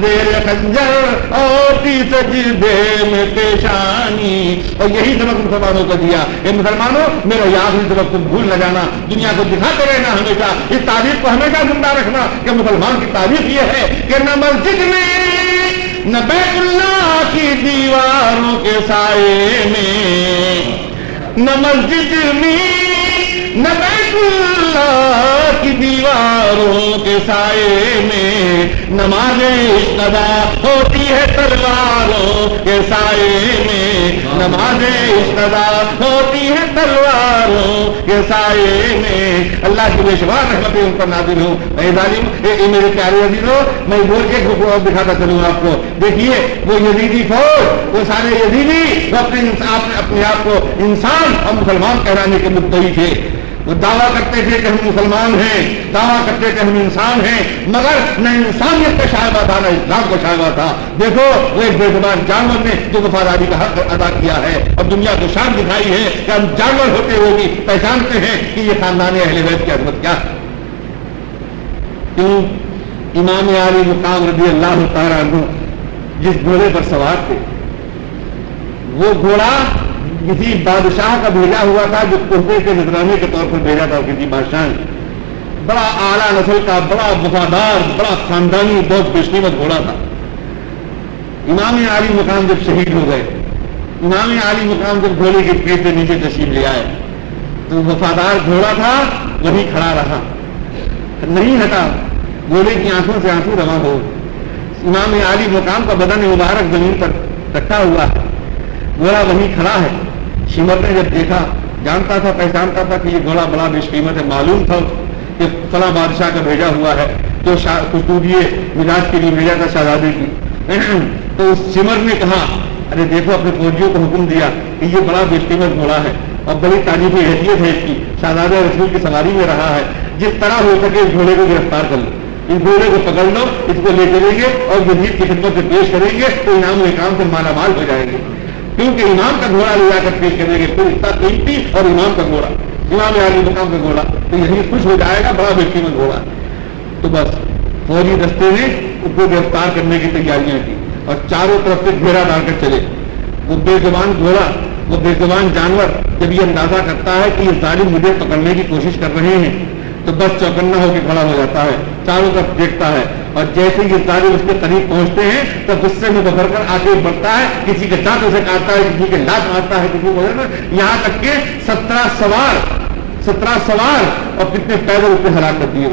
जेर खंजर और सजदे में पेशानी। और यही सबक मुसलमानों को दिया, ये मुसलमानों मेरा याद ही सबक तुम भूल न जाना, दुनिया को दिखाते रहना, हमेशा इस तारीफ को हमेशा जिंदा रखना कि मुसलमान की तारीफ ये है कि न मस्जिद में न बैतुल्लाह की दीवारों के साए में, न मस्जिद में न बैतुल्लाह की दीवारों के साए में, नमाज़ें अदा होती है तलवारों के साए में, नमाज़े इश्क़दा होती है तलवारों के साये में। अल्लाह की बेशुमार रहमतें उन पर नाज़िल हो। मेरे प्यारे अज़ीज़ों, मैं बोल के दिखाता चलूँ आपको। देखिए वो यजीदी फौज, वो सारे यजीदी वो अपने आप को इंसान और मुसलमान कहलाने के मुद्दई थे। वो दावा करते थे कि हम मुसलमान हैं, दावा करते थे हम इंसान हैं, मगर न इंसानियत का शायबा था न इस्लाम का शायबा था। देखो वो एक बेजुबान जानवर ने जो वफादारी का हक अदा किया है और दुनिया को शान दिखाई है कि हम जानवर होते हुए भी पहचानते हैं कि ये खानदान अहले बैत की अजमत क्या है। क्यों? इमाम अली मुकाम रज़ी अल्लाह तआला अन्हु जिस घोड़े पर सवार थे, वो घोड़ा किसी बादशाह का भेजा हुआ था, जो तोहफे के नजराने के तौर पर भेजा था किसी बादशाह ने। बड़ा आला नस्ल का, बड़ा वफादार, बड़ा खानदानी, बहुत बेशकीमत घोड़ा था। इमाम आली मुकाम जब शहीद हो गए, इमाम आली मुकाम जब घोड़े के पेट से नीचे तशरीफ ले आए, तो वफादार घोड़ा था वहीं खड़ा रहा, नहीं हटा। घोड़े की आंखों से आंसू रवा हो। इमाम आली मुकाम का बदन मुबारक जमीन पर रखा हुआ है, घोड़ा वहीं खड़ा है। शिमर ने जब देखा, जानता था, पहचानता था कि ये घोड़ा बड़ा बेशकीमत है, मालूम था कि फला बादशाह का भेजा हुआ है, जो खुशबूदिए मिजाज के लिए भेजा था शहजादे की। तो उस शिमर ने कहा, अरे देखो, अपने फौजियों को हुक्म दिया कि ये बड़ा बेशकीमत घोड़ा है और बड़ी तारीफी हैसियत है इसकी, शहजादा रसूल की सवारी में रहा है, जिस तरह हो सके इस घोड़े को गिरफ्तार कर लो, इस घोड़े को पकड़ लो, इसको ले चलेंगे और यजीद की खिदमत से पेश करेंगे तो इनाम इकाम से मालामाल हो जाएंगे। क्योंकि इमाम का घोड़ा ले जाकर पेश करेंगे, फिर इतना कीमती और इमाम का घोड़ा, इमाम आली मुकाम का घोड़ा, तो यही खुश हो जाएगा, बड़ा बेशकीमत घोड़ा। तो बस फौजी दस्ते ने उसको गिरफ्तार करने की तैयारियां की और चारों तरफ से घेरा डालकर चले। वो बेजुबान घोड़ा, वो बेजुबान जानवर जब ये अंदाजा करता है कि ये जालिम मुझे पकड़ने की कोशिश कर रहे हैं, तो बस चौकन्ना होकर खड़ा हो जाता है, चारों तरफ देखता है, और जैसे ये जालिम उसके करीब पहुंचते हैं तो गुस्से में बभर कर आगे बढ़ता है, किसी के दांतों से काटता है, किसी के लात मारता है, किसी को, यहाँ तक के 17 सवार और कितने पैदल उसने हलाक कर दिए।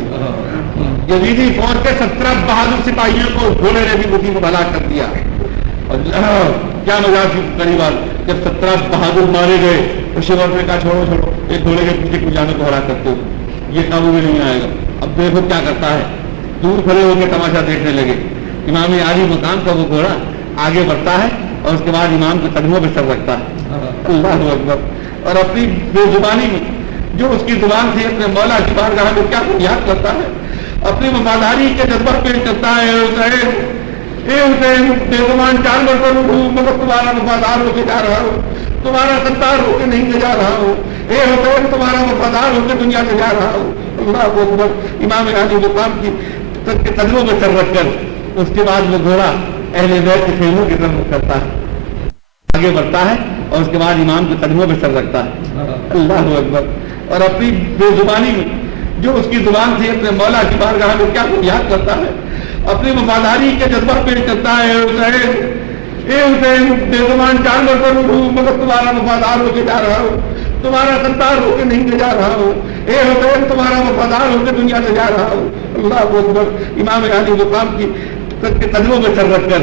यजीदी फौज के 17 बहादुर सिपाहियों को घोड़े ने भी उसी को हलाक कर दिया। और क्या मजाक की करीब जब 17 बहादुर मारे गए तो शिवर ने कहा, छोड़ो छोड़ो, एक घोड़े के पीछे कुछ जाने को हलाक करते हो, ये काबू में नहीं आएगा। अब देखो क्या करता है, दूर खड़े होकर तमाशा देखने लगे। इमाम आली मुकाम का वो घोड़ा आगे बढ़ता है और उसके बाद इमाम के कदमों पर सर रखता है, अल्लाहु अकबर, और अपनी बेजुबानी में जो उसकी जुबान थी अपने मौला की बारगाह में क्या याद करता है, अपनी वफादारी के जज्बा पेश करता है। हुसैन बेजुबान जानवर पर हूँ, मगर तुम्हारा वफादार होकर जा रहा हूँ, तुम्हारा सत्तार होकर नहीं जा रहा हूँ। हुसैन तुम्हारा वफादार होकर दुनिया से जा रहा हूँ, अल्लाहु अकबर। इमाम आली मुकाम की के कदमों में सर रखकर उसके बाद वो घोड़ा अहले बैत के खेमों की तरफ करता है, आगे बढ़ता है और उसके बाद इमाम के कदमों में सर रखता है, अल्लाहु अकबर, और अपनी बेजुबानी में जो उसकी जुबान थी अपने मौला की बारगाह में क्या याद करता है, अपनी वफादारी के जज्बा पेश करता है। हुसैन बेजुबान जानवर पर हूँ, मगर तुम्हारा वफादार होकर जा रहा हूँ, तुम्हारा सत्तार होकर नहीं जा रहा हूँ। हुसैन तुम्हारा वफादार होकर दुनिया से जा रहा हूँ, अल्लाहु अकबर। इमाम आली मुकाम की के कदमों में सर रखकर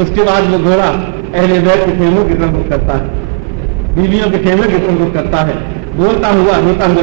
उसके बाद वो घोड़ा अहले बैत के खेमों की तरफ करता है, बीवियों के खेमे की तरफ करता है, बोलता हुआ रोता हुआ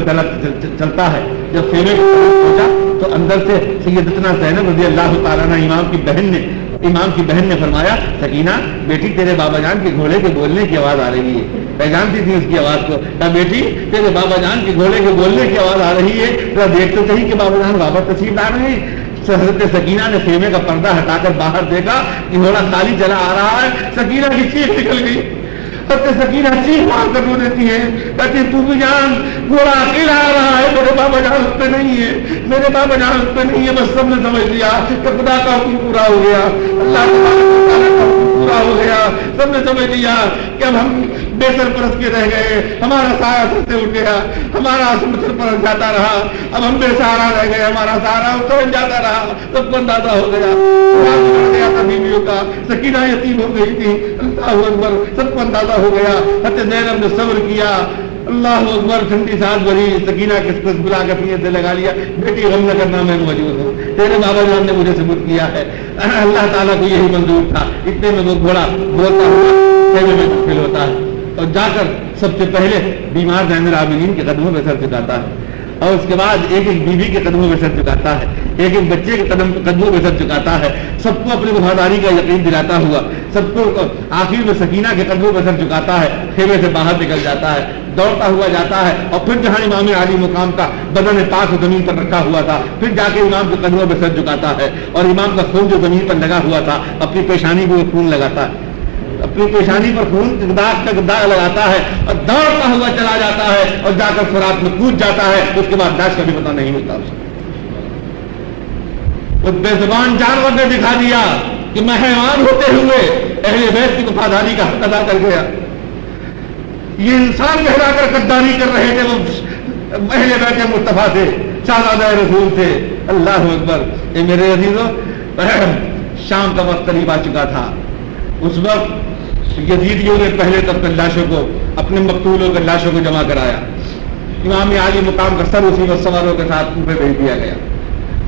चलता है। जब खेमे की तरफ पहुंचा तो अंदर से सैयदतना ज़ैनब रज़ी अल्लाह तआला अन्हा इमाम की बहन ने फरमाया, सकीना बेटी, तेरे बाबा जान के घोड़े के बोलने की आवाज आ रही है। पहचानती थी उसकी आवाज को, कहा बेटी तेरे बाबा जान के घोड़े के बोलने की आवाज आ रही है, तो देख तो सही कि बाबा जान वापस तशरीफ ला रहे हैं। हज़रत सकीना ने खेमे का पर्दा हटाकर बाहर देखा कि घोड़ा खाली चला आ रहा है। सकीना की चीख निकल गई, सकीना चीख मार कर रो देती है, कहती तू भी जान, घोड़ा अकेला आ रहा है, मेरे बाबा जान उस पे नहीं है, मेरे बाबा जान उस पे नहीं है। बस सबने समझ लिया कि खुदा का हुक्म पूरा हो गया, अल्लाह तआला का हुक्म पूरा हो गया। सबने समझ लिया कि अब हम बेसर परस के रह गए, हमारा साया सर से उठ गया, हमारा सर परस जाता रहा, अब हम बेसहारा रह गए, हमारा सहारा उतर जाता रहा। सबको अंदाजा हो गया, गया था बीवियों का, सकीना यतीम हो गई थी, अल्लाहु अकबर, सबको अंदाजा हो गया। हज़रत ज़ैनब ने सब्र किया, अल्लाहु अकबर, ठंडी सांस भरी, सकीना किसको बुला कर सीने से लगा लिया, बेटी गम न करना, मैं मौजूद हूँ, तेरे बाबा जान ने मुझे सबूत किया है। अल्लाह ताला को यही मंजूर था। इतने में वो घोड़ा बोलता हुआ खेमे में दाखिल होता है। اور جا کر سب سے پہلے بیمار زین العابدین کے قدموں پہ سر جھکاتا ہے، اور اس کے بعد ایک ایک بیوی کے قدموں پہ سر جھکاتا ہے، ایک ایک بچے کے قدموں پہ سر جھکاتا ہے، سب کو اپنی وفاداری کا یقین دلاتا ہوا، سب کو آخر میں سکینہ کے قدموں پہ سر جھکاتا ہے، خیمے سے باہر نکل جاتا ہے، دوڑتا ہوا جاتا ہے، اور پھر جہاں امام عالی مقام کا بدن پاک زمین پر رکھا ہوا تھا، پھر جا کے امام کے قدموں پہ سر جھکاتا ہے، اور امام کا خون جو زمین پر لگا ہوا تھا اپنی پیشانی کو خون لگاتا ہے، اپنی پیشانی پر خون داغ لگاتا ہے، اور دوڑتا ہوا چلا جاتا ہے، اور جا کر فرات میں کود جاتا ہے، اس کے بعد لاش کا بھی پتہ نہیں ملتا اسے۔ وہ بے زبان جانور نے دکھا دیا کہ میں حیوان ہوتے ہوئے اہل بیت کی وفاداری کا حق ادا کر گیا، یہ انسان کہلا کر غداری کر رہے تھے، وہ اہل بیت مصطفیٰ تھے، شہزادہ رسول تھے۔ اللہ اکبر۔ یہ میرے عزیزو، شام کا وقت قریب آ چکا تھا، اس وقت یزیدیوں نے پہلے تب تک لاشوں کو، اپنے مقتولوں کے لاشوں کو جمع کرایا، امام عالی مقام کا سر اسی وقت سواروں کے ساتھ کوفے بھیج دیا گیا،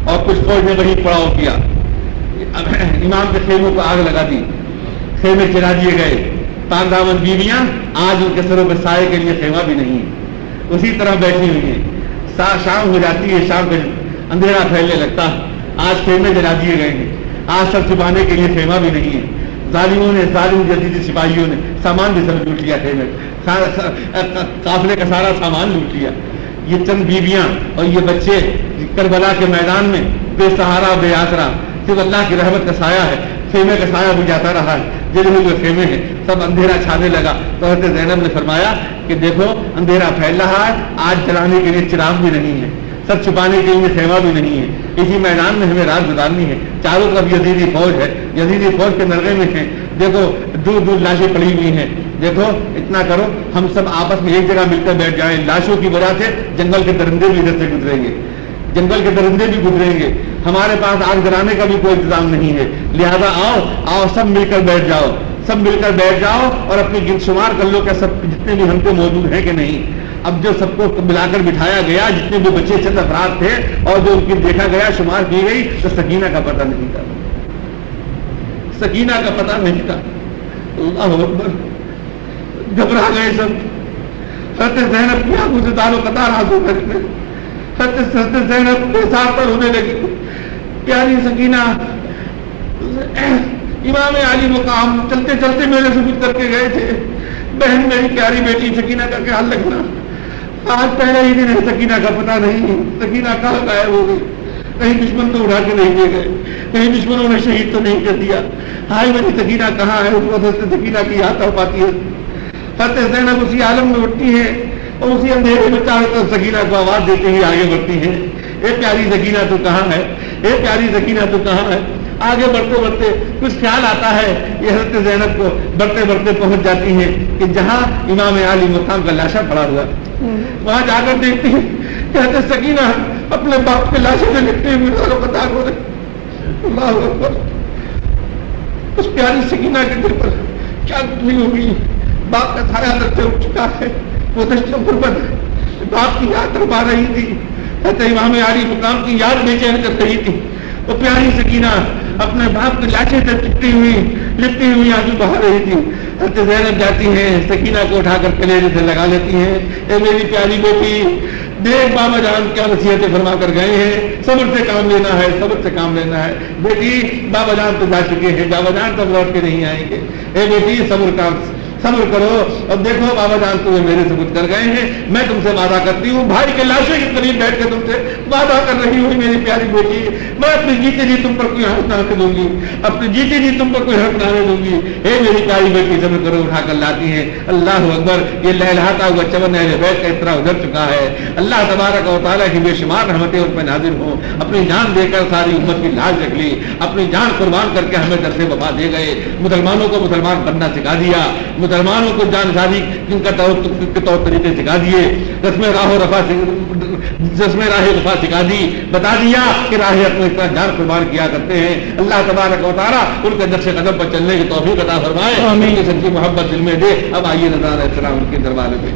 اور کچھ فوج نے وہی پڑاؤ کیا، امام کے خیموں کو آگ لگا دی، خیمے چرا دیے گئے، پاک دامن بیویاں آج ان کے سروں پہ سائے کے لیے خیمہ بھی نہیں، اسی طرح بیٹھی ہوئی ہیں۔ شام ہو جاتی ہے، شام میں اندھیرا پھیلنے لگتا ہے، آج خیمے جلا دیے گئے ہیں، آج سب چھپانے کے لیے خیمہ بھی نہیں ہے۔ ظالموں نے، ظالم جدیدی سپاہیوں نے سامان بھی سب لوٹ لیا، خیمے قافلے کا سارا سامان لوٹ لیا۔ یہ چند بیویاں اور یہ بچے کربلا کے میدان میں بے سہارا بے آسرا، صرف اللہ کی رحمت کا سایہ ہے، خیمے کا سایہ بھی جاتا رہا ہے، جلے ہوئے خیمے ہیں، سب اندھیرا چھانے لگا۔ تو حضرت زینب نے فرمایا کہ دیکھو اندھیرا پھیل رہا ہے، آج جلانے کے لیے چراغ بھی نہیں ہے، سب چھپانے کے لیے خیمہ بھی نہیں ہے، اسی میدان میں ہمیں رات گزارنی ہے، چاروں طرف یزیدی فوج ہے، یزیدی فوج کے نرغے میں ہیں، دیکھو دور دور لاشیں پڑی ہوئی ہیں، دیکھو اتنا کرو ہم سب آپس میں ایک جگہ مل کر بیٹھ جائیں، لاشوں کی وجہ سے جنگل کے درندے بھی ادھر سے گزریں گے، جنگل کے درندے بھی گزریں گے، ہمارے پاس آگ جلانے کا بھی کوئی انتظام نہیں ہے، لہذا آؤ سب مل کر بیٹھ جاؤ، سب مل کر بیٹھ جاؤ اور اپنی گنج شمار کر لو کہ سب جتنے بھی ہم پہ موجود ہیں کہ نہیں۔ اب جو سب کو ملا کر بٹھایا گیا، جتنے بھی بچے چند افراد تھے اور جو ان کی دیکھا گیا، شمار کی گئی، تو سکینہ کا پتہ نہیں تھا، سکینہ کا پتہ نہیں تھا۔ اللہ اکبر۔ گھبرا گئے سب، حضرت زینب کی آنکھوں سے دار و قطار آنسو کرنے، حضرت زینب بے سار پر ہونے لگی۔ پیاری سکینہ امام عالی مقام چلتے چلتے میرے ثبوت کر کے گئے تھے، بہن میری پیاری بیٹی سکینہ کا خیال رکھنا، آج پہلا ہی دن ہے، سکینہ کا پتہ نہیں، سکینہ کہاں غائب ہو گئی، کہیں دشمن تو اٹھا کے نہیں لے گئے، کہیں دشمنوں نے شہید تو نہیں کر دیا، ہائے میری سکینہ کہاں ہے؟ اس وقت سکینہ کی یاد ہو پاتی ہے۔ حضرت زینب اسی عالم میں اٹھتی ہے اور اسی اندھیرے میں چاروں طرف سکینہ کو آواز دیتے ہوئے آگے بڑھتی ہیں، اے پیاری سکینہ تو کہاں ہے، اے پیاری سکینہ تو کہاں ہے؟ آگے بڑھتے بڑھتے کچھ خیال آتا ہے، یہ حضرت زینب کو بڑھتے بڑھتے پہنچ جاتی ہیں کہ جہاں امام عالی مقام کا لاشا پڑا ہوا، وہاں جا کر دیکھتی ہیں کہ حضرت سکینہ اپنے باپ کے لاشے سے لپٹے ہوئے قطار ہو رہے۔ اللہ اکبر۔ اس پیاری سکینہ کے دل پر کیا گزری ہوگی، باپ کا سایہ اندر سے اٹھ چکا ہے، وہ دشت غربت باپ کی یاد کروا رہی تھی، حضرت امام عالی مقام کی یاد بے چین کر رہی تھی۔ وہ پیاری سکینہ اپنے باپ کے لاشے سے لپٹی ہوئی آنسو بہا رہی تھی۔ حضرت زینب جاتی ہیں، سکینہ کو اٹھا کر کلیجے سے لگا لیتی ہیں، اے میری پیاری بیٹی دیکھ بابا جان کیا نصیحتیں فرما کر گئے ہیں، صبر سے کام لینا ہے، صبر سے کام لینا ہے بیٹی، بابا جان تو جا چکے ہیں، بابا جان تو لوٹ کے نہیں آئیں گے، اے بیٹی صبر کرو، اور دیکھو بابا جان تمہیں میرے ثبوت کر گئے ہیں، میں تم سے وعدہ کرتی ہوں، بھائی کے لاشے کے قریب بیٹھ کے تم سے وعدہ کر رہی ہوں میری پیاری بیٹی، میں اپنی جیتے جی تم پر کوئی حرف نہ دوں گی، اپنی جیتے جی تم پر کوئی حرف نہ دوں گی، اے میری پیاری بیٹی صبر کرو۔ اٹھا کر لاتی ہیں۔ اللہ اکبر۔ یہ لہلہاتا ہوا چمن اہل بیت کا اتنا ادھر چکا ہے، اللہ تبارک و تعالیٰ کی بے شمار رحمتیں ان پہ نازل ہوں۔ اپنی جان دے کر ساری امت کی لاج رکھ لی، اپنی جان قربان کر کے ہمیں درس وفا دے گئے، مسلمانوں کو مسلمان بننا سکھا دیا، مسلمانوں کو جان شادی جن کا طور طریقے سکھا دیے، رسم راہ وفا سکھا دی، بتا دیا کہ راہ اپنے اس طرح جان قربان کیا کرتے ہیں۔ اللہ تبارک و تعالیٰ ان کے نقش قدم پر چلنے کی توفیق عطا فرمائے، ان کی سچی محبت دل میں دے۔ اب آئیے نظارہ السلام ان کے دربار میں۔